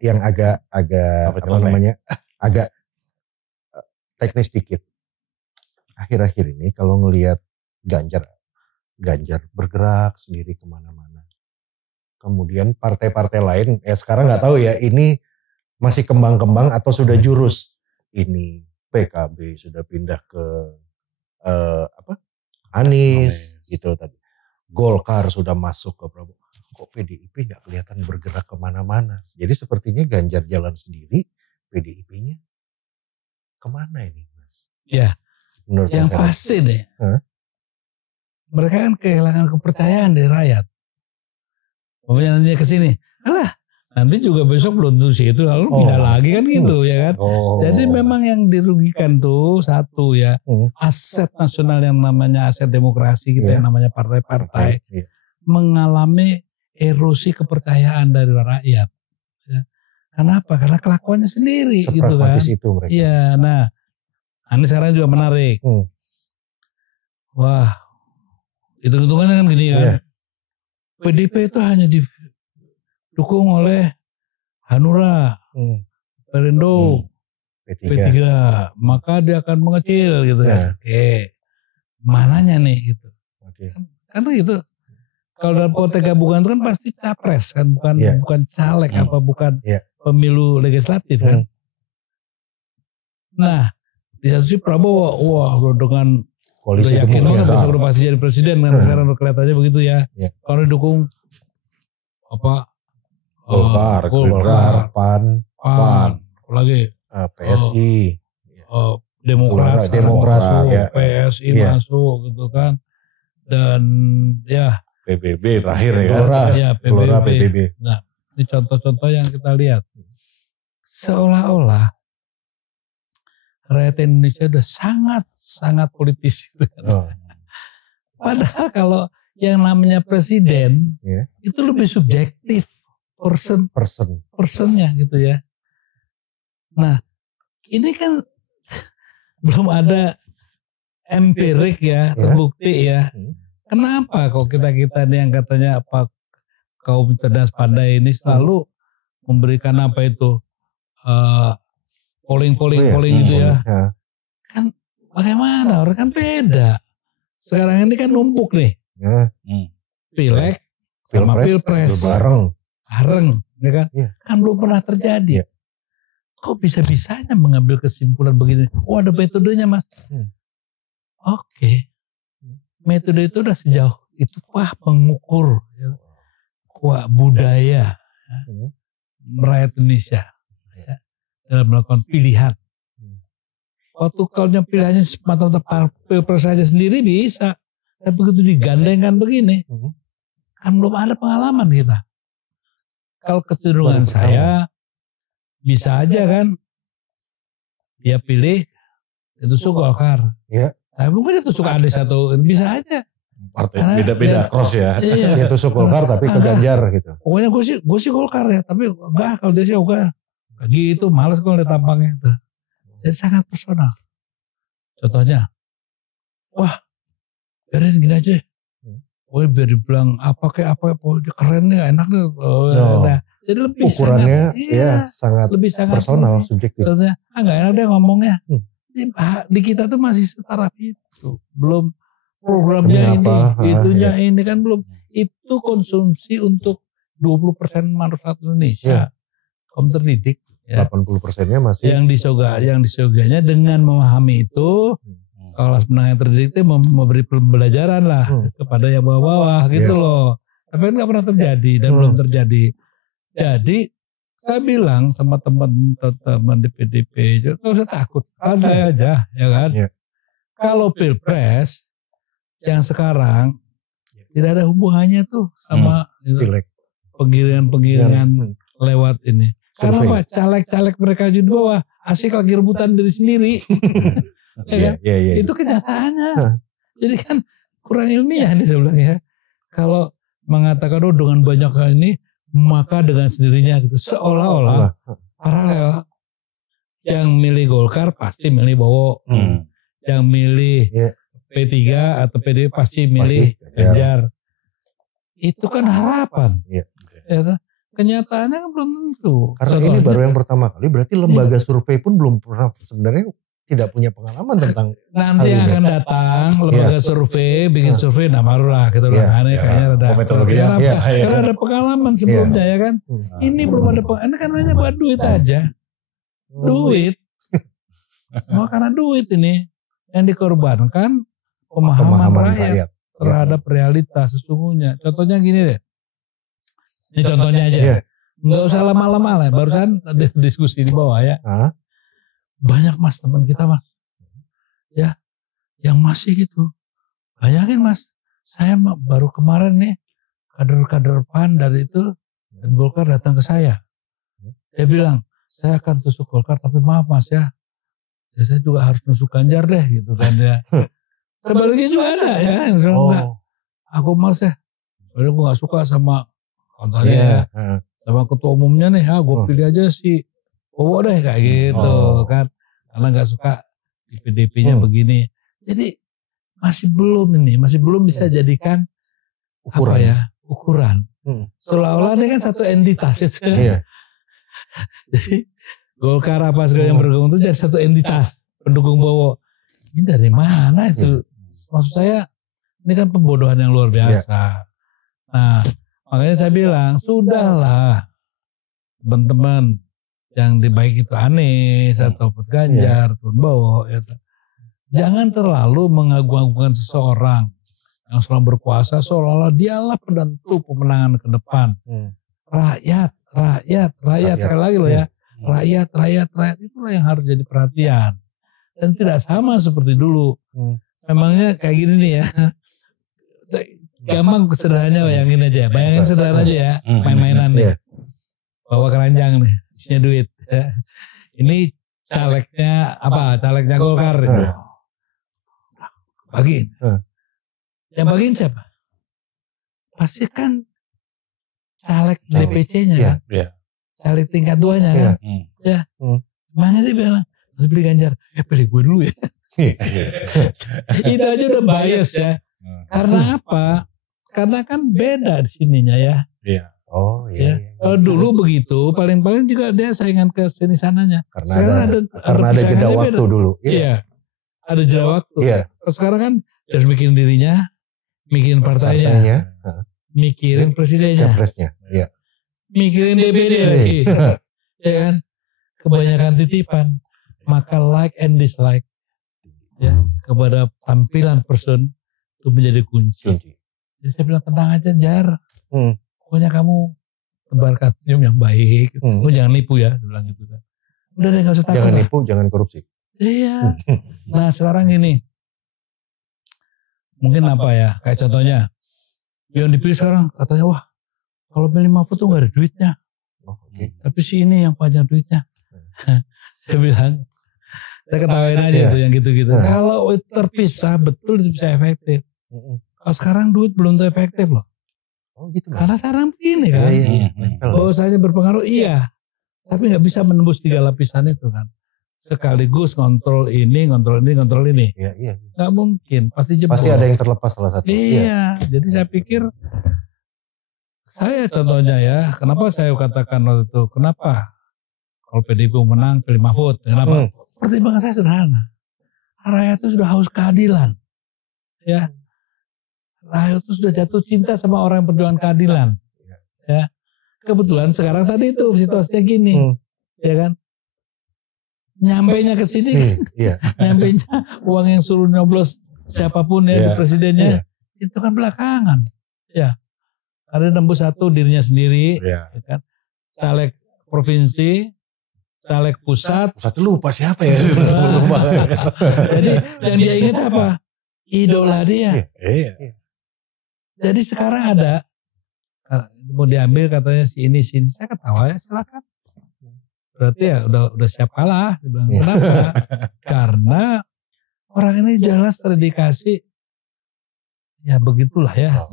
apa namanya? Agak teknis dikit. Akhir-akhir ini kalau ngelihat Ganjar bergerak sendiri kemana-mana. Kemudian partai-partai lain, sekarang nggak tahu ya ini masih kembang-kembang atau sudah jurus. Ini PKB sudah pindah ke Anies gitu tadi. Golkar sudah masuk ke Prabowo. Kok PDIP nggak kelihatan bergerak kemana-mana? Jadi sepertinya Ganjar jalan sendiri, PDIP-nya kemana ini, Mas? Ya, menurut yang pasti deh. Mereka kan kehilangan kepercayaan dari rakyat. Pokoknya nanti ke sini, nanti juga besok belum tentu situ, lalu pindah lagi kan gitu ya kan. Jadi memang yang dirugikan tuh satu ya, aset nasional yang namanya aset demokrasi kita yang namanya partai-partai mengalami erosi kepercayaan dari rakyat. Ya. Kenapa? Karena kelakuannya sendiri gitu kan. Iya, nah Anies sekarang juga menarik. Wah, hitung-hitungannya kan gini kan. PDIP itu hanya didukung oleh Hanura, Perindo, P3. Maka dia akan mengecil gitu kan. Oke, mananya nih gitu. Kan gitu. Kalau dalam konteks gabungan itu kan pasti capres kan, bukan caleg bukan pemilu legislatif kan. Nah, di satu sisi Prabowo, dengan koalisi yakin banget besok udah pasti jadi presiden kan sekarang kelihatannya begitu ya. Kalau didukung Golkar, PAN, lagi PSI, Demokrat ya. PSI masuk gitu kan. Dan ya PBB terakhir ya PBB. Nah, ini contoh-contoh yang kita lihat. Seolah-olah rakyat Indonesia udah sangat politis. Padahal kalau yang namanya presiden itu lebih subjektif, personnya gitu ya. Nah, ini kan belum ada empirik ya, terbukti ya. Kenapa kok kita nih yang katanya apa kaum cerdas pandai ini selalu memberikan apa itu polling gitu ya. Kan bagaimana, orang kan beda. Sekarang ini kan numpuk nih. Pileg sama Pilpres bareng ya kan? Kan belum pernah terjadi. Kok bisa-bisanya mengambil kesimpulan begini? Oh, ada metodenya, Mas. Oke. Metode itu udah sejauh itu mengukur budaya rakyat Indonesia ya, dalam melakukan pilihan. Waktu kalau pilihannya semata-mata Pilpres saja sendiri bisa. Tapi begitu digandengkan begini, kan belum ada pengalaman kita. Kalau kecenderungan saya, bisa aja kan, dia pilih, itu suka Golkar. Tapi mungkin itu suka ada satu, bisa aja. Partai beda-beda cross ya. Iya, itu suka Golkar tapi ke Ganjar gitu. Pokoknya gue sih Golkar ya, tapi enggak kalau dia sih enggak. Gitu, males kalau lihat tampangnya itu. Jadi sangat personal. Contohnya, wah, biarin gini aja. Pokoknya biar dibilang apa keren nih, enak nih. Nah, jadi lebih ukurannya sangat lebih sangat personal, subjektif. Contohnya, enggak enak deh ngomongnya. Di kita tuh masih setaraf itu. Belum programnya itunya ini kan belum. Itu konsumsi untuk 20% masyarakat Indonesia. Kaum terdidik. 80%-nya masih yang disoganya dengan memahami itu kelas menengah yang terdidik itu memberi pembelajaran lah kepada yang bawah-bawah gitu loh. Tapi nggak pernah terjadi dan belum terjadi. Jadi saya bilang sama teman-teman di PDP, nggak usah takut, santai aja ya kan. Kalau Pilpres yang sekarang tidak ada hubungannya tuh sama penggiringan lewat ini. Karena apa? Caleg-caleg mereka di bawah asik lagi rebutan diri sendiri. Itu kenyataannya. Jadi kan kurang ilmiah nih saya bilang ya. Kalau mengatakan dengan banyak ini maka dengan sendirinya gitu. Seolah-olah paralel. Yang milih Golkar pasti milih Bowo. Yang milih P3 atau PD pasti milih Ganjar. Itu kan harapan. Kenyataannya kan belum tentu. Karena ini baru yang pertama kali, berarti lembaga survei pun belum pernah sebenarnya tidak punya pengalaman tentang nanti yang akan datang lembaga survei bikin survei barulah kita bilang kayaknya ada karena ada pengalaman sebelumnya ya kan. Ini belum ada pengalaman, ini kan hanya buat duit aja. Duit. Semua karena duit ini yang dikorbankan pemahaman rakyat terhadap realitas sesungguhnya. Contohnya gini deh. Ini contohnya aja. Nggak usah lama-lama lah. Barusan ada diskusi di bawah ya. Banyak mas teman kita mas. Ya. Yang masih gitu. Bayangin mas. Saya baru kemarin nih. Kader-kader PAN dari itu. Dan Golkar datang ke saya. Dia bilang. Saya akan tusuk Golkar. Tapi maaf mas ya. Ya saya juga harus nusuk Ganjar deh. Gitu kan ya. Sebaliknya juga ada ya. Enggak. Aku mas ya. Soalnya gue gak suka sama contohnya sama ketua umumnya nih, gue pilih aja si Bowo deh kayak gitu kan, karena nggak suka di PDP-nya begini. Jadi masih belum bisa jadikan ukuran. Seolah-olah ini kan satu entitas itu. Jadi Golkar apa segala yang bergabung itu jadi satu entitas pendukung Bowo. Ini dari mana itu? Maksud saya ini kan pembodohan yang luar biasa. Nah. Makanya saya bilang, sudahlah teman-teman yang baik itu Anies atau Ganjar atau Bowo. Jangan terlalu mengagung-agungkan seseorang yang selalu berkuasa seolah-olah dialah penentu pemenangan ke depan. Rakyat. Sekali lagi loh ya. Rakyat itulah yang harus jadi perhatian. dan tidak sama seperti dulu. Memangnya kayak gini nih ya. Gampang sederhananya bayangin aja. Bayangin sederhana aja ya. Main-mainan nih. Bawa keranjang nih. Isinya duit. Ini calegnya apa? Calegnya Golkar. Bagiin. Yang bagiin siapa? Pasti kan caleg DPC-nya kan. Caleg tingkat 2-nya kan. Ya. Makanya dia bilang, harus beli Ganjar. Pilih gue dulu ya. Itu aja udah bias ya. Karena apa? Karena kan beda di sininya ya. Oh iya. Kalau dulu begitu, paling-paling juga dia saingan ke sini sananya. Karena ada jeda waktu dulu. Iya. Ada jeda waktu. Iya. Kalau sekarang kan harus mikirin dirinya, mikirin partainya, mikirin presidennya, capresnya. Iya. Mikirin DPD lagi. Ya kan? Kebanyakan titipan. Maka like and dislike ya kepada tampilan person itu menjadi kunci. Jadi saya bilang tenang aja Jar. Pokoknya kamu tebarkan senyum yang baik. Kamu jangan nipu ya, bilang gitu kan. Udah deh gak usah takut. Jangan nipu, jangan korupsi. Iya. Nah sekarang gini. Mungkin apa ya, kayak contohnya. Yang dipilih sekarang katanya wah kalau pilih Mahfud tuh gak ada duitnya. Tapi si ini yang banyak duitnya. Saya bilang, saya ketawain aja tuh yang gitu-gitu. Kalau terpisah betul itu bisa efektif. Kalau sekarang duit belum tuh efektif loh. Oh gitu. Karena sekarang begini kan. Bahwasanya berpengaruh iya. Tapi gak bisa menembus 3 lapisan itu kan. Sekaligus ngontrol ini. Iya. Gak mungkin. Pasti jebol. Pasti ada yang terlepas salah satu. Iya. Jadi saya pikir. Saya contohnya ya. Kenapa saya katakan waktu itu. Kenapa. Kalau PDIP menang pilih Mahfud. Kenapa? Pertimbangan saya sederhana. Rakyat itu sudah haus keadilan. Ya. Rakyat itu sudah jatuh cinta sama orang yang perjuangan keadilan. Ya. Kebetulan sekarang tadi itu situasinya gini. Ya kan. Nyampainya ke sini kan. Nyampainya uang yang suruh nyoblos siapapun ya di presidennya. Itu kan belakangan. Ya. Karena nembus satu dirinya sendiri. Ya kan. Caleg provinsi. Caleg pusat. Pusat lupa siapa ya. Jadi yang dia ingat siapa? Idola dia. Jadi sekarang ada. Mau diambil katanya si ini. Saya ketawa ya silakan. Berarti ya udah siap kalah. Kenapa? Karena orang ini jelas terdikasi. Ya begitulah ya.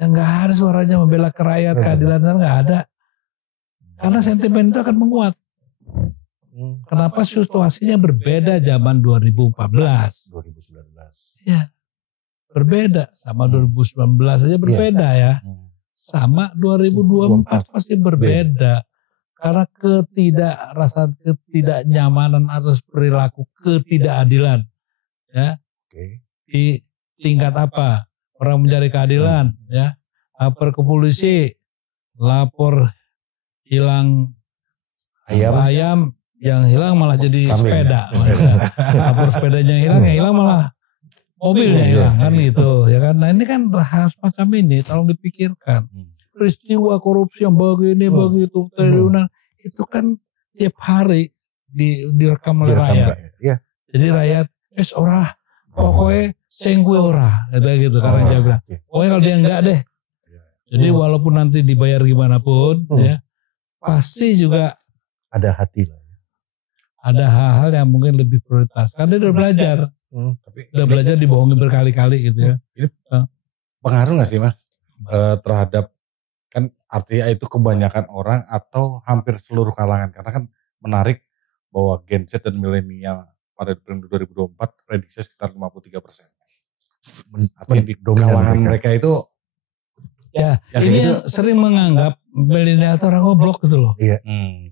Yang gak ada suaranya membela rakyat, keadilan gak ada. Karena sentimen itu akan menguat. Kenapa situasinya berbeda zaman 2014? 2019. Ya, berbeda. Sama 2019 aja berbeda ya. Sama 2024 pasti berbeda. Karena rasa ketidaknyamanan atas perilaku ketidakadilan. Ya. Di tingkat apa? Orang mencari keadilan. Ya. Lapor ke polisi. Lapor hilang ayam yang hilang malah jadi sepeda. Lapor sepedanya hilang, yang hilang malah mobilnya hilang kan gitu ya kan. Nah ini kan hal semacam ini tolong dipikirkan. Peristiwa korupsi yang begini begitu triliunan itu kan tiap hari direkam oleh rakyat. Jadi rakyat ora pokoknya sing gue ora gitu karena dia bilang. Pokoknya kalau dia enggak deh. Jadi walaupun nanti dibayar gimana pun ya pasti juga ada hati lah. Ada hal-hal yang mungkin lebih prioritas. Karena dia udah belajar. Udah belajar dibohongi berkali-kali gitu ya. Ini pengaruh gak sih Mas? Terhadap, kan artinya itu kebanyakan orang atau hampir seluruh kalangan. Karena kan menarik bahwa Gen Z dan milenial pada periode 2024 prediksi sekitar 53%. Artinya di kalangan mereka itu ya ini gitu. Sering menganggap milenial itu orang goblok gitu loh. Iya.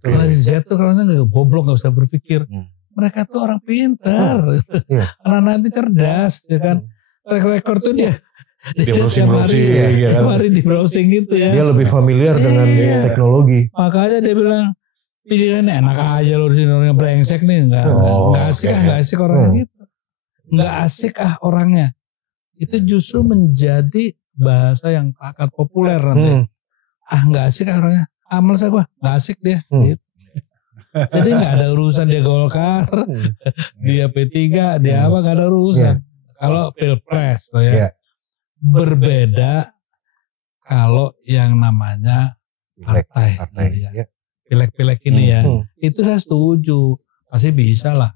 Karena Z tuh karena gak goblok, gak bisa berpikir. Mereka tuh orang pintar. Anak-anak nanti cerdas, ya kan. Rekor tuh dia browsing-browsing. Tiap hari di browsing gitu ya. Dia lebih familiar dengan teknologi. Makanya dia bilang, pilihannya enak aja loh di sini orangnya brengsek nih. Gak asik orangnya gitu. Gak asik orangnya. Itu justru menjadi bahasa yang akan populer nanti. Gak asik orangnya. Males gue, gak asik dia. Gitu. Jadi nggak ada urusan dia Golkar, dia P3, dia apa, nggak ada urusan. Kalau pilpres tuh ya, berbeda kalau yang namanya partai ya. Pilek-pilek ini ya, itu saya setuju, pasti bisa lah.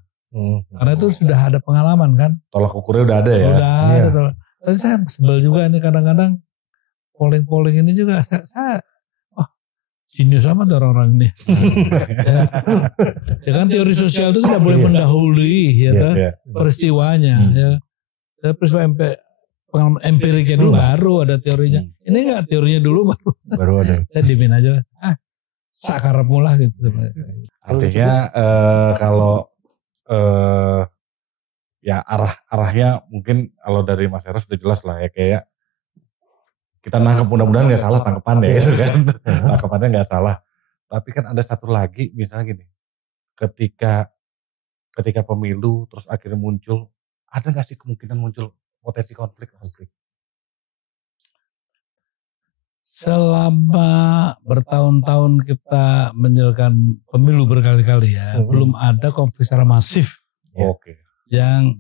Karena itu sudah ada pengalaman kan. Tolak ukurnya udah ada ya. Udah ada. Tapi saya sebel juga ini kadang-kadang polling ini juga saya jenius amat orang-orang ini. Ya kan teori sosial itu tidak boleh mendahului peristiwanya. Ya. Peristiwa pengalaman empiriknya dulu baru ada teorinya. Ini enggak teorinya dulu baru ada. Saya dimin aja. Sakarepmu lah gitu sebenarnya. Artinya kalau ya arahnya mungkin kalau dari Mas Eros sudah jelas lah ya, kayak kita nangkep, mudah-mudahan nggak salah tangkepannya gitu kan. Tangkepannya nggak salah. Tapi kan ada satu lagi misalnya gini, ketika pemilu terus akhirnya muncul, ada nggak sih kemungkinan muncul potensi konflik? Selama bertahun-tahun kita menjalankan pemilu berkali-kali ya, belum ada konflik secara masif yang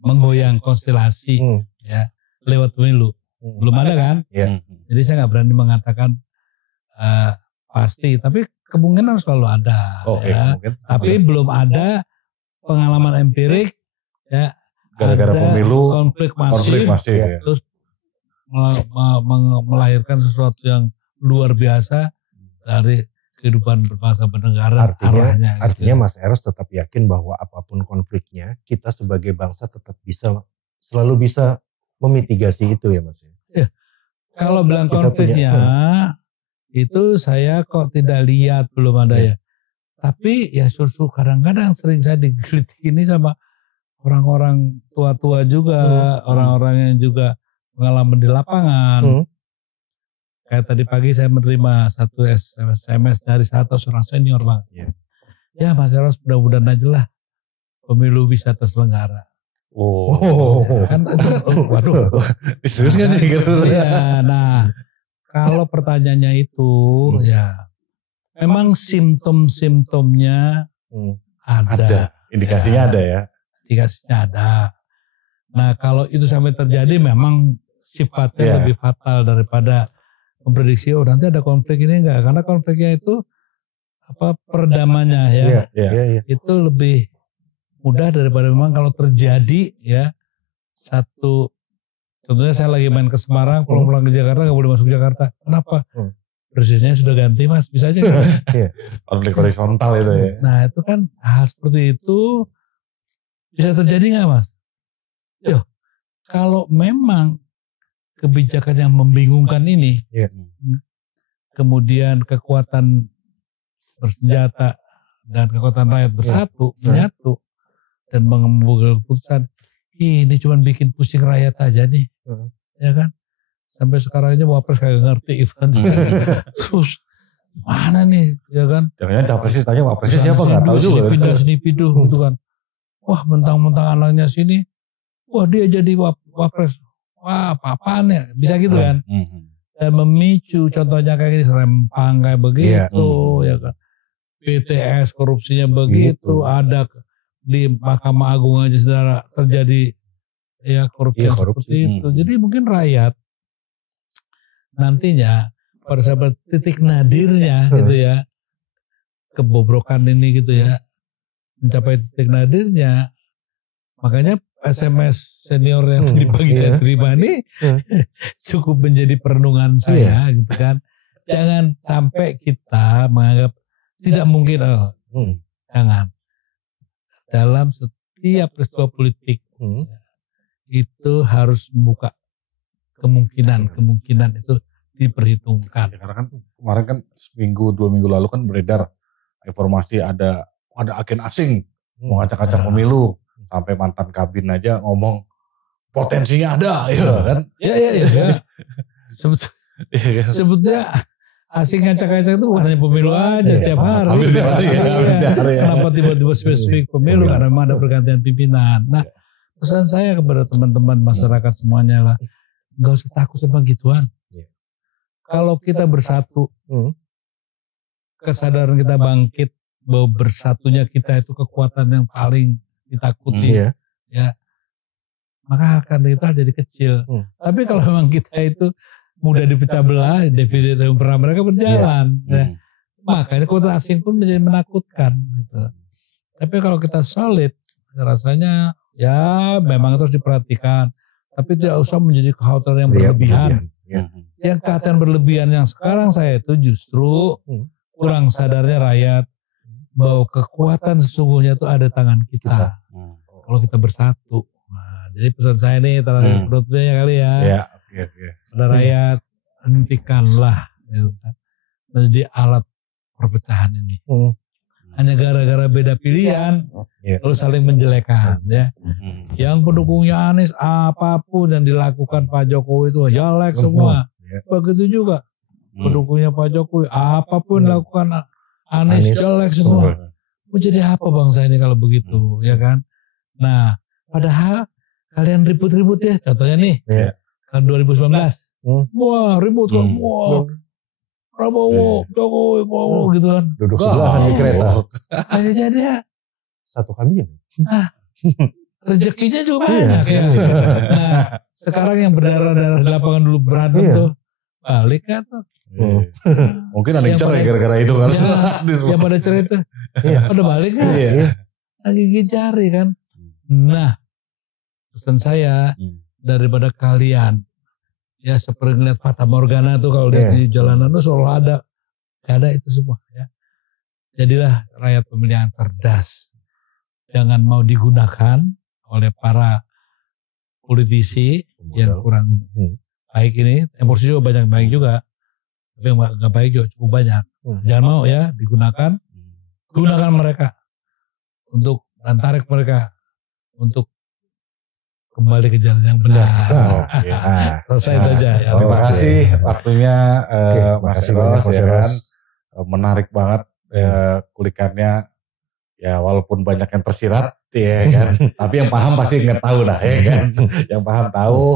menggoyang konstelasi ya lewat pemilu. Belum ada kan? Jadi saya nggak berani mengatakan pasti, tapi kemungkinan selalu ada. Tapi belum ada pengalaman empirik ya. Gara-gara pemilu konflik masif ya. Terus melahirkan sesuatu yang luar biasa dari kehidupan berbangsa bernegara. Artinya Mas Eros tetap yakin bahwa apapun konfliknya, kita sebagai bangsa tetap selalu bisa memitigasi itu ya Mas. Ya, kalau bilang konfliknya itu saya kok tidak lihat, belum ada ya. Tapi ya susu kadang-kadang sering saya digelitik ini sama orang-orang tua-tua juga, orang-orang yang juga pengalaman di lapangan. Kayak tadi pagi saya menerima satu SMS dari satu orang senior Bang. Ya Mas Eros, mudah-mudahan aja lah pemilu bisa terselenggara. Kan waduh. Serius kan gitu. Ya, nah kalau pertanyaannya itu ya memang simptom-simptomnya ada. Indikasinya ada ya. Indikasinya ada. Nah kalau itu sampai terjadi memang sifatnya lebih fatal daripada memprediksi nanti ada konflik ini enggak, karena konfliknya itu peredamannya itu lebih mudah daripada memang kalau terjadi ya satu. Contohnya saya lagi main ke Semarang, pulang ke Jakarta nggak boleh masuk Jakarta. Kenapa? Presidennya sudah ganti Mas, bisa aja. Konflik horizontal itu ya. Nah itu kan hal seperti itu bisa terjadi nggak Mas? Kalau memang kebijakan yang membingungkan ini, kemudian kekuatan bersenjata dan kekuatan rakyat bersatu, menyatu, dan mengambil keputusan, ini cuma bikin pusing rakyat aja nih, ya kan? Sampai sekarang aja Wapres kagak ngerti Ivan. Terus mana nih, ya kan? Jangan-jangan Capresnya tanya Wapresnya siapa nggak tahu juga. Sini pindah gitu kan. Wah mentang-mentang anaknya sini, wah dia jadi Wapres. Wah apa-apaan ya, bisa gitu kan? Dan memicu contohnya kayak gini, serempang kayak begitu, ya kan? BTS korupsinya begitu, ada di Mahkamah Agung aja saudara terjadi ya korupsi seperti itu. Jadi mungkin rakyat nantinya pada saat titik nadirnya gitu ya, kebobrokan ini gitu ya, mencapai titik nadirnya, makanya SMS senior yang dibagi saya terima ini cukup menjadi perenungan saya gitu kan. Jangan sampai kita menganggap tidak mungkin, jangan. Dalam setiap peristiwa politik itu harus membuka kemungkinan itu diperhitungkan. Karena kan kemarin kan seminggu 2 minggu lalu kan beredar informasi ada agen asing mau ngacak-ngacak pemilu, sampai mantan kabin aja ngomong potensinya ada, ya kan? Iya. Sebetulnya asing ngacak-ngacak itu bukan hanya pemilu aja setiap hari. Kenapa tiba-tiba spesifik pemilu? Karena memang ada pergantian pimpinan. Nah, pesan saya kepada teman-teman masyarakat semuanya lah, nggak usah takut sama gituan. Kalau kita bersatu, kesadaran kita bangkit, bahwa bersatunya kita itu kekuatan yang paling ditakuti, ya, maka akan kita jadi kecil. Tapi kalau memang kita itu mudah dipecah belah, dividen dan perang mereka berjalan. Ya. Makanya kota asing pun menjadi menakutkan. Gitu. Tapi kalau kita solid, rasanya ya memang harus diperhatikan. Tapi tidak usah menjadi kekhawatiran yang berlebihan. Yang kekhawatiran berlebihan yang sekarang saya itu justru kurang sadarnya rakyat bahwa kekuatan sesungguhnya itu ada tangan kita. Kalau kita bersatu. Nah, jadi pesan saya nih terakhir penutupnya kali ya. Pada rakyat, hentikanlah menjadi alat perpecahan ini. Hanya gara-gara beda pilihan, lalu saling menjelekan. Ya. Yang pendukungnya Anies, apapun yang dilakukan Pak Jokowi itu jelek semua. Begitu juga pendukungnya Pak Jokowi, apapun dilakukan Anies jelek semua. Mau jadi apa bangsa ini kalau begitu, ya kan? Nah, padahal kalian ribut-ribut ya, contohnya nih, kan 2019. Wah ribut kan, wah Prabowo, Jokowi, Prabowo gitu kan. Duduk sebelahan di kereta. Akhirnya dia satu kabinet. Nah, rezekinya juga banyak ya. Nah, sekarang yang berdarah-darah di lapangan dulu berantem tuh, balik kan tuh. Mungkin ada yang cerai gara-gara itu kan. Yang pada cerai itu, pada balik kan. Lagi gigit kan. Nah, pesan saya daripada kalian, ya seperti ngeliat Fata Morgana tuh kalau lihat di jalanan tuh selalu ada. Gak ada itu semua ya. Jadilah rakyat pemilihan cerdas. Jangan mau digunakan oleh para politisi yang kurang baik ini. Emosi juga banyak baik juga. Tapi yang gak baik juga cukup banyak. Jangan mau ya digunakan. Gunakan mereka. Untuk dan tarik mereka. Untuk kembali ke jalan yang benar. Selesai itu aja. Ya. Terima kasih waktunya Mas Eros ya kan. Menarik banget kulikannya. Ya walaupun banyak yang tersirat ya kan. Tapi yang paham pasti nggak tahu lah ya kan. Yang paham tahu.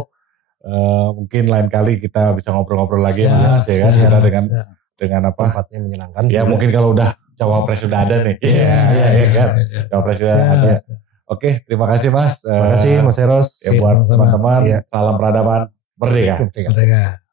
Mungkin lain kali kita bisa ngobrol-ngobrol lagi Mas ya kan. Karena dengan apa. Tempatnya menyenangkan. Ya mungkin kalau udah cawapres sudah ada nih. Iya kan. Cawapres sudah ada. Oke, terima kasih Mas. Terima kasih Mas Eros. Ya buat teman-teman, salam peradaban merdeka. Merdeka.